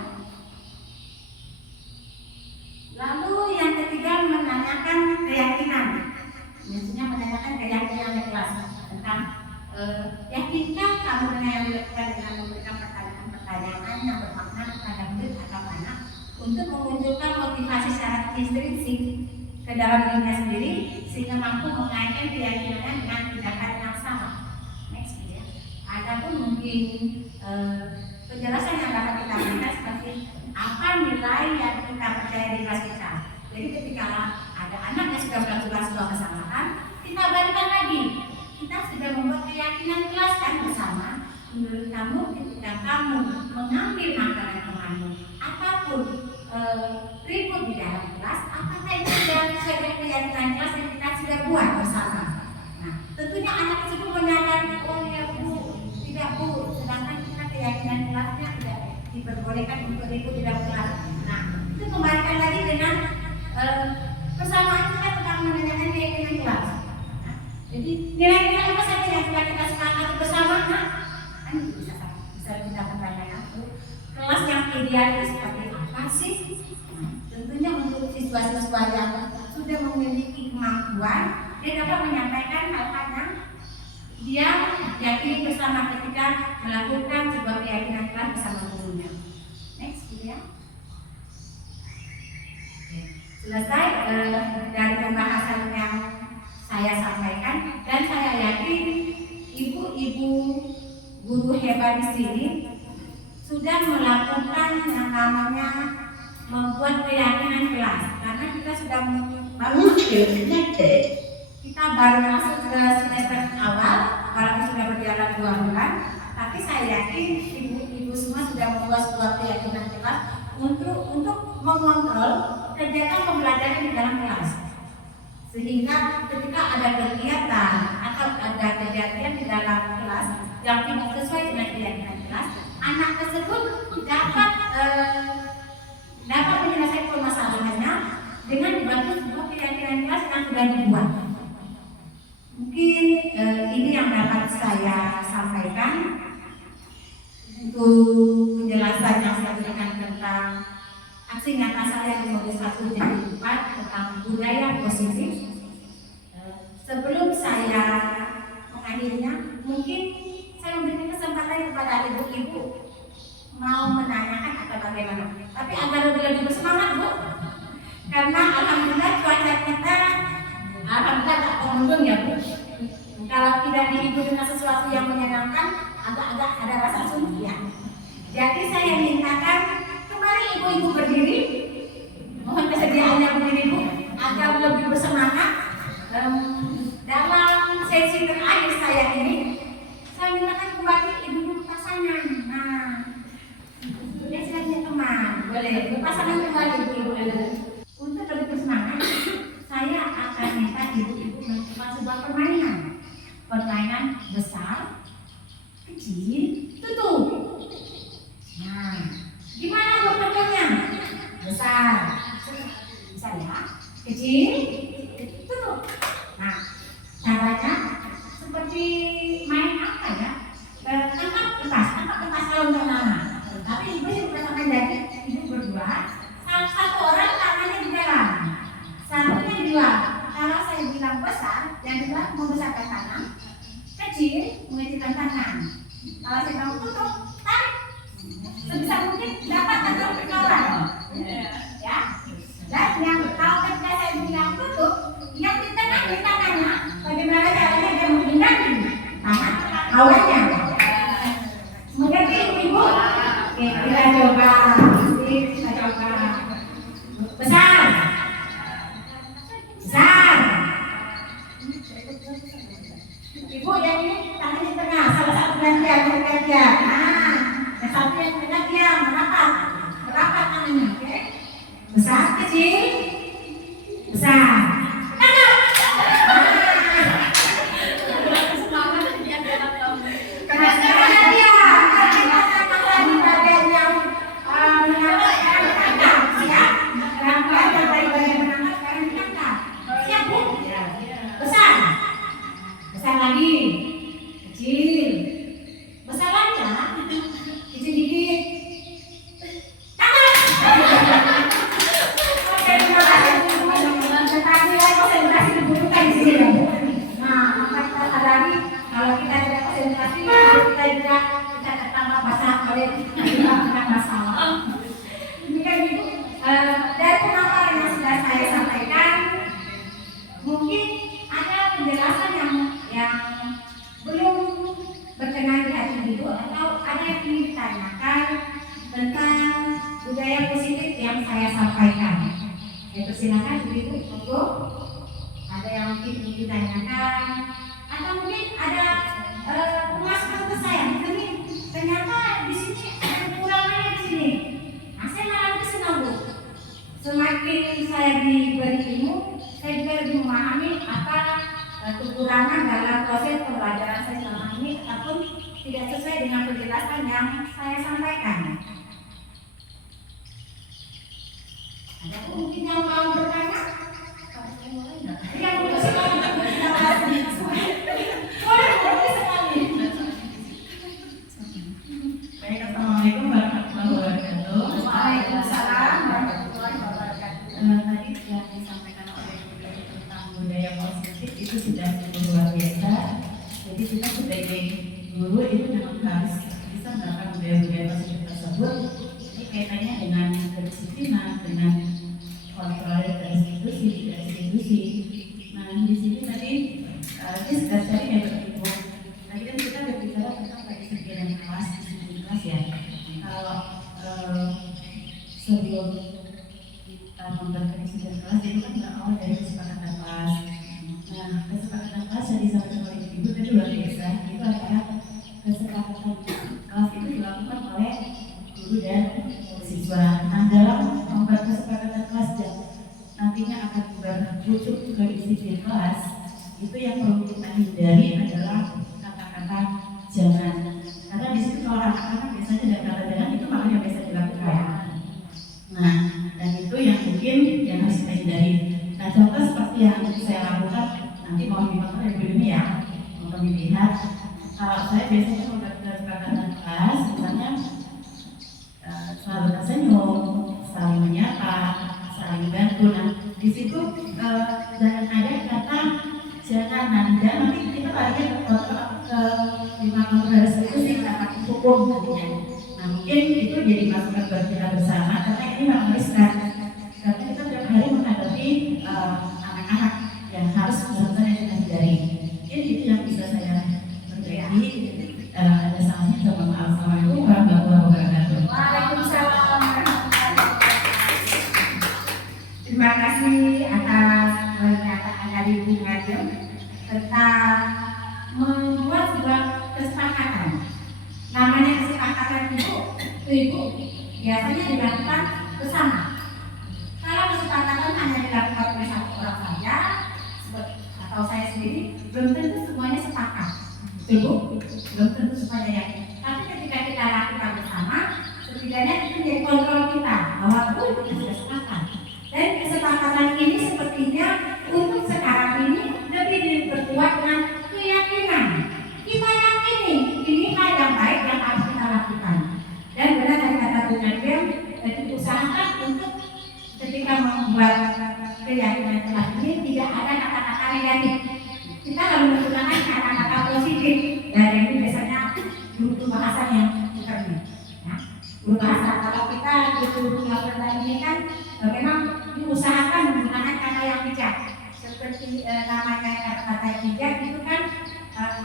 Lalu yang ketiga menanyakan keyakinan. Biasanya menanyakan keyakinan di kelas tentang yakinkah kamu yang dilakukan dengan memberikan pertanyaan yang bermakna kepada murid atau anak untuk memunculkan motivasi secara intrinsik ke dalam dirinya sendiri sehingga mampu mengaitkan keyakinannya dengan tindakan yang sama. Next ya. Adapun mungkin penjelasan yang dapat kita berikan seperti apa nilai yang kita percaya di kelas kita. Jadi ketika ada anak yang sudah melakukan sebuah kesalahan, kita balikan lagi. Kita sudah membuat keyakinan kelas kan bersama. Menurut kamu ketika kamu mengambil makanan temanmu ataupun ribut di dalam kelas, apakah itu sudah sesuai dengan keyakinan kelas yang kita sudah buat bersama? Nah, tentunya anak tersebut menyadari, oh ya bu, tidak bu, sedangkan kita keyakinan kelasnya tidak diperbolehkan untuk ribut di dalam kelas. Nah, itu kembalikan lagi dengan persamaan kita tentang menanyakan keyakinan kelas. Nah, jadi nilai-nilai apa saja yang sudah kita sepakati bersama? Nah, kan bisa kita pertanyakan kelas yang ideal itu seperti apa sih? Nah, tentunya untuk siswa-siswa yang sudah memiliki kemampuan, dia dapat menyampaikan hal-hal yang dia yakini bersama ketika melakukan sebuah keyakinan kelas bersama gurunya. Next, ya. Selesai dari pembahasan yang saya sampaikan, dan saya yakin ibu-ibu guru hebat di sini sudah melakukan yang namanya membuat keyakinan kelas, karena kita sudah kita baru masuk ke semester awal, walaupun sudah berjalan 2 bulan, tapi saya yakin ibu-ibu semua sudah membuat sebuah keyakinan kelas untuk mengontrol kegiatan pembelajaran di dalam kelas, sehingga ketika ada kegiatan atau ada kejadian di dalam kelas yang tidak sesuai dengan keyakinan kelas, anak tersebut dapat menyelesaikan permasalahannya dengan dibantu sebuah keyakinan kelas yang sudah dibuat. Mungkin ini yang dapat saya sampaikan untuk penjelasan yang saya berikan tentang aksi nyata saya di modul 1 jadi 4 tentang budaya positif. Sebelum saya mengakhirinya, mungkin saya memberikan kesempatan kepada ibu-ibu mau menanyakan atau bagaimana. Tapi agar lebih bersemangat bu, karena alhamdulillah cuaca kita alhamdulillah tak mendung ya bu. Kalau tidak dihibur dengan sesuatu yang menyenangkan, agak-agak ada rasa sunyi ya. Jadi saya mintakan kembali ibu-ibu berdiri, mohon kesediaannya berdiri bu, agar lebih bersemangat. Dalam sesi terakhir saya ini, saya mintakan kembali ibu-ibu pasangan. Nah, biasanya teman, boleh berpasangan kembali ibu-ibu. Untuk lebih bersemangat, saya akan minta ibu-ibu mencoba sebuah permainan besar, kecil, tutup. Nah, gimana permainannya? Besar, bisa ya, kecil, tutup. Nah, caranya seperti main apa ya? Tangkap kertas kalau untuk nama. Tapi ibu yang bersama jadi ibu berdua, satu orang tangannya di dalam, satunya di luar. Kalau saya bilang besar, yang di luar membesarkan tangan, kecil mengecilkan tangan. Kalau saya bilang tutup, tarik, sebisa mungkin dapat atau berkawan. Ya. Dan yang kalau ketika saya bilang tutup, yang di tengah di tangannya, bagaimana caranya dia menghindari tangan awalnya. Mengerti ibu? Oke, kita coba. Besar. Ibu yang ini tangannya di tengah, salah satu gantian. Nah, yang satu yang tengah dia merapat tangannya, oke? Besar, kecil, besar. saya sampaikan. Ya persilakan ibu, monggo. Ada yang mungkin ingin ditanyakan, atau mungkin ada puas ke saya. Mungkin ternyata di sini ada kekurangannya di sini. Nah, saya malah lebih senang bu. Semakin saya diberi ilmu, saya juga lebih memahami apa kekurangan dalam proses pembelajaran saya selama ini ataupun tidak sesuai dengan penjelasan yang saya sampaikan. Ada mungkin yang mau bertanya? Yang mau sekali boleh sekali. Baik, assalamualaikum warahmatullahi wabarakatuh. Waalaikumsalam warahmatullahi wabarakatuh. Tadi yang disampaikan oleh Ibu tentang budaya positif itu sudah cukup luar biasa. Jadi kita sebagai guru itu memang harus bisa menerapkan budaya-budaya positif tersebut. Ini kaitannya dengan kedisiplinan, dengan kontrol dari institusi. Nah di sini tadi ini sudah tadi ya Ibu. Tadi kan kita berbicara tentang kedisiplinan kelas, disiplin kelas ya. Kalau sebelum kita membuat kedisiplinan kelas itu kan berawal dari kesepakatan kelas. Nah kesepakatan kelas yang disampaikan oleh Ibu tadi luar biasa. Itu adalah kesepakatan kelas itu dilakukan oleh guru dan siswa. Nah dalam membuat kesepakatan kelas dan nantinya akan berwujud ke disiplin kelas, itu yang perlu kita hindari adalah kata-kata jangan. Karena di situ kalau anak-anak biasanya ada kata jangan itu malah yang biasa dilakukan. Nah dan itu yang mungkin yang harus kita hindari. Nah contoh seperti yang saya lakukan nanti mohon dimaklum dari Bu Dini ya untuk dilihat. Kalau saya biasanya membuat kesepakatan kelas, misalnya selalu tersenyum, saling menyapa, saling bantu. Nah di situ jangan ada kata jangan nanti kita lagi ke lima kontrol institusi kata hukum nantinya. Nah mungkin itu jadi masukan buat kita bersama karena ini memang riskan. Karena kita tiap hari menghadapi anak-anak yang harus benar-benar yang kita hindari. Mungkin itu yang bisa saya berbagi. Ada salahnya sama maaf. Assalamualaikum warahmatullahi wabarakatuh. Waalaikumsalam. Terima kasih atas pernyataan dari Bu Ngajeng tentang membuat sebuah kesepakatan. Namanya kesepakatan ibu biasanya dilakukan bersama. Kalau kesepakatan hanya dilakukan oleh satu orang saja atau saya sendiri, belum tentu semuanya sepakat. Betul, belum tentu semuanya yakin. Tapi ketika kita lakukan bersama, setidaknya itu menjadi kontrol kita bahwa kita sudah sepakat. Dan kesepakatan ini sepertinya untuk sekarang ini lebih diperkuat dengan keyakinan. Kita yakini ini hal yang baik yang harus kita lakukan. Dan benar dari kata Bu Nadia, diusahakan untuk ketika membuat keyakinan kelas ini tidak ada kata-kata negatif. Kita harus menggunakan kata-kata positif. Dan ini biasanya butuh bahasa yang bukan ya. Butuh bahasa. Kalau kita butuh melakukan ini kan memang diusahakan menggunakan kata yang bijak. Seperti namanya kata-kata yang bijak itu kan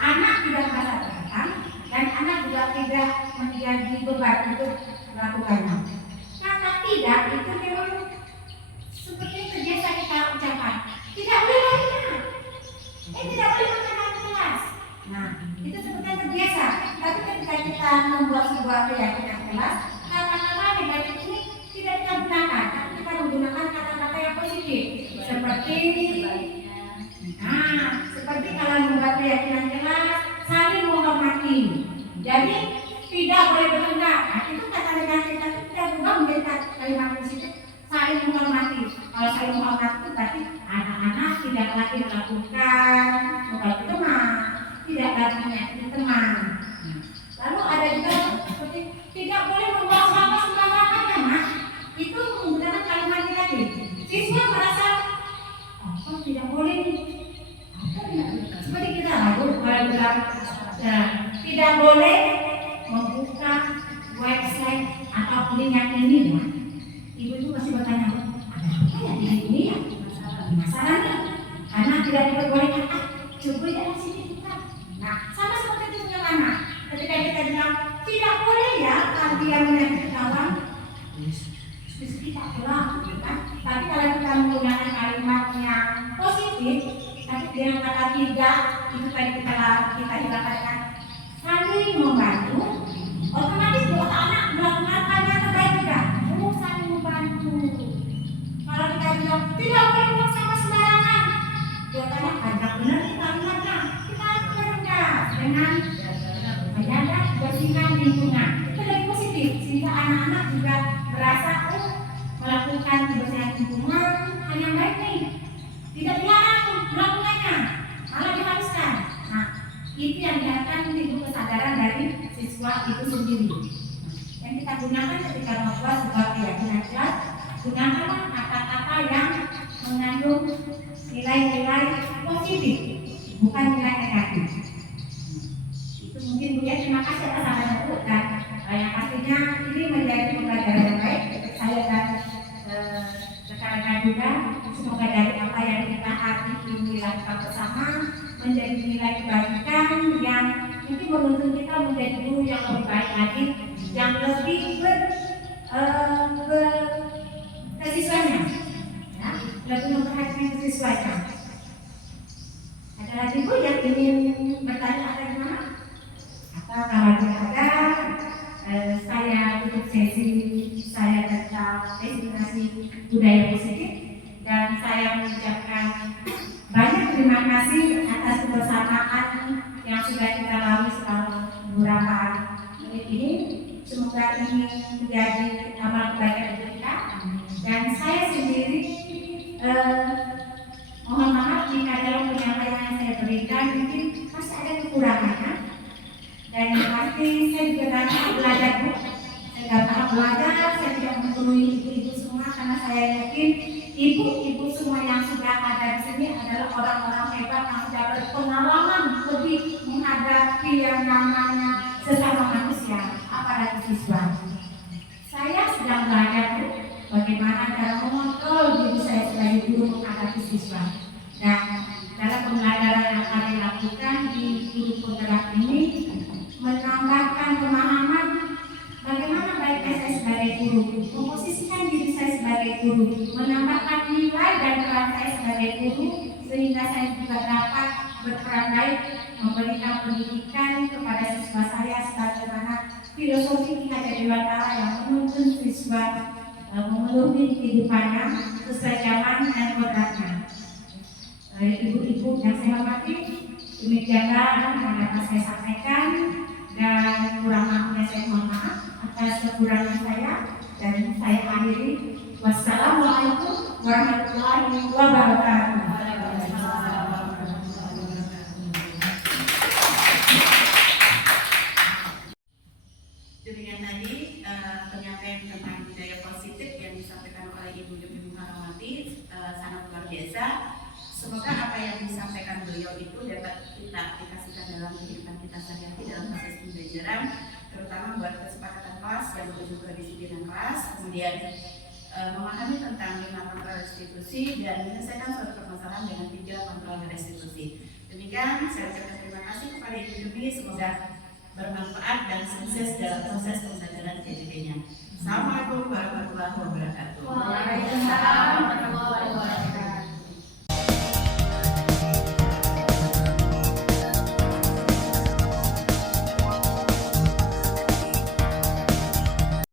anak tidak merasa tertekan dan anak juga tidak menjadi beban untuk melakukannya. Kata tidak itu memang seperti terbiasa kita ucapkan. Tidak boleh lari. Tidak boleh makan kelas. Nah, itu seperti terbiasa. Tapi ketika kita membuat sebuah keyakinan kelas, kata-kata negatif ini tidak kita gunakan. Tapi kita menggunakan kata-kata yang positif. Seperti kalau membuat keyakinan kelas, saling menghormati. Jadi tidak boleh bertengkar. Nah, itu kata negatif itu tidak berubah menjadi kalimat positif. Saling menghormati. Kalau saling menghormati itu berarti anak-anak tidak lagi melakukan membuat teman, tidak lagi menyakiti teman. Lalu ada juga seperti tidak boleh membuang sampah sembarangan ya Mas. Itu menggunakan kalimat negatif. Siswa merasa tidak boleh nih. Seperti kita lalu tidak boleh membuka website atau link yang ini ya. Ibu itu masih bertanya, ada apa ya di sini ya? Masalah nih, karena tidak diperbolehkan. Coba ya sini buka. Nah, sama seperti itu dengan anak. Ketika kita bilang tidak boleh ya, kalau dia menyakiti kawan, terus kita pulang, gitu kan. Tapi kalau kita menggunakan kalimat yang positif, tapi dengan kata tidak, itu tadi kita hilangkan saling membantu, otomatis dua anak melakukan hal yang terbaik juga. Oh, saling membantu. Kalau kita bilang tidak boleh buang sampah sembarangan, dua anak banyak benar kalimatnya. Kita kerja dengan menjaga kebersihan lingkungan. Itu lebih positif sehingga anak-anak juga merasa melakukan kebersihan lingkungan hal yang baik nih. Tidak dilarang melakukannya, malah diharuskan. Nah, itu yang diharapkan timbul kesadaran dari siswa itu sendiri. Yang kita gunakan ketika membuat sebuah keyakinan jelas, gunakanlah kata-kata yang mengandung nilai-nilai positif, bukan nilai negatif. Itu mungkin Bu ya, terima kasih atas sarannya Bu, dan yang pastinya ini menjadi pembelajaran yang baik untuk saya dan rekan-rekan juga. Semoga dari apa yang kita hari ini lakukan bersama menjadi nilai kebaikan yang mungkin menuntun kita menjadi guru yang lebih baik lagi, yang lebih kesiswanya, ya, lebih memperhatikan kesiswanya. Ada lagi Bu yang ingin bertanya atau gimana? Atau kalau tidak ada, saya tutup sesi saya tentang edukasi budaya positif, dan saya mengucapkan banyak terima kasih atas kebersamaan yang sudah kita lalui selama beberapa menit ini. Semoga ini menjadi amal kebaikan untuk kita. Dan saya sendiri mohon maaf jika dalam penyampaian yang saya berikan mungkin masih ada kekurangannya. Dan yang pasti saya juga dapat belajar Bu. Saya dapat belajar, saya tidak memenuhi ibu-ibu semua karena saya yakin ibu-ibu semua yang sudah ada di sini adalah orang-orang hebat yang sudah berpengalaman lebih menghadapi yang namanya sesama manusia, apalagi siswa. Saya sedang belajar Bu, bagaimana cara mengontrol diri saya sebagai guru menghadapi siswa. Dan dalam pembelajaran yang kami lakukan di guru penggerak ini menambahkan pemahaman bagaimana baiknya saya sebagai guru, memposisikan diri saya sebagai guru, menambahkan nilai dan peran saya sebagai guru sehingga saya juga dapat berperan baik memberikan pendidikan kepada siswa saya sebagaimana filosofi Ki Hajar Dewantara yang menuntun siswa memenuhi kehidupannya sesuai zaman dan kodratnya. Ibu-ibu yang saya hormati, demikianlah yang dapat saya sampaikan, dan kurang maafnya saya mohon maaf atas kekurangan saya, dan saya akhiri. Wassalamualaikum warahmatullahi wabarakatuh. Demikian tadi penyampaian tentang budaya positif yang disampaikan oleh Ibu Dewi Muharawati, sangat luar biasa. Semoga apa yang disampaikan beliau itu dapat kita aplikasikan dalam kehidupan kita sehari-hari dalam proses pembelajaran, terutama buat kesepakatan kelas yang menuju ke disiplinan kelas, kemudian memahami tentang 5 kontrol restitusi dan menyelesaikan suatu permasalahan dengan 3 kontrol restitusi. Demikian, saya ucapkan terima kasih kepada Ibu Dewi, semoga bermanfaat dan sukses dalam proses pembelajaran CDP-nya. Assalamualaikum warahmatullahi wabarakatuh. Waalaikumsalam.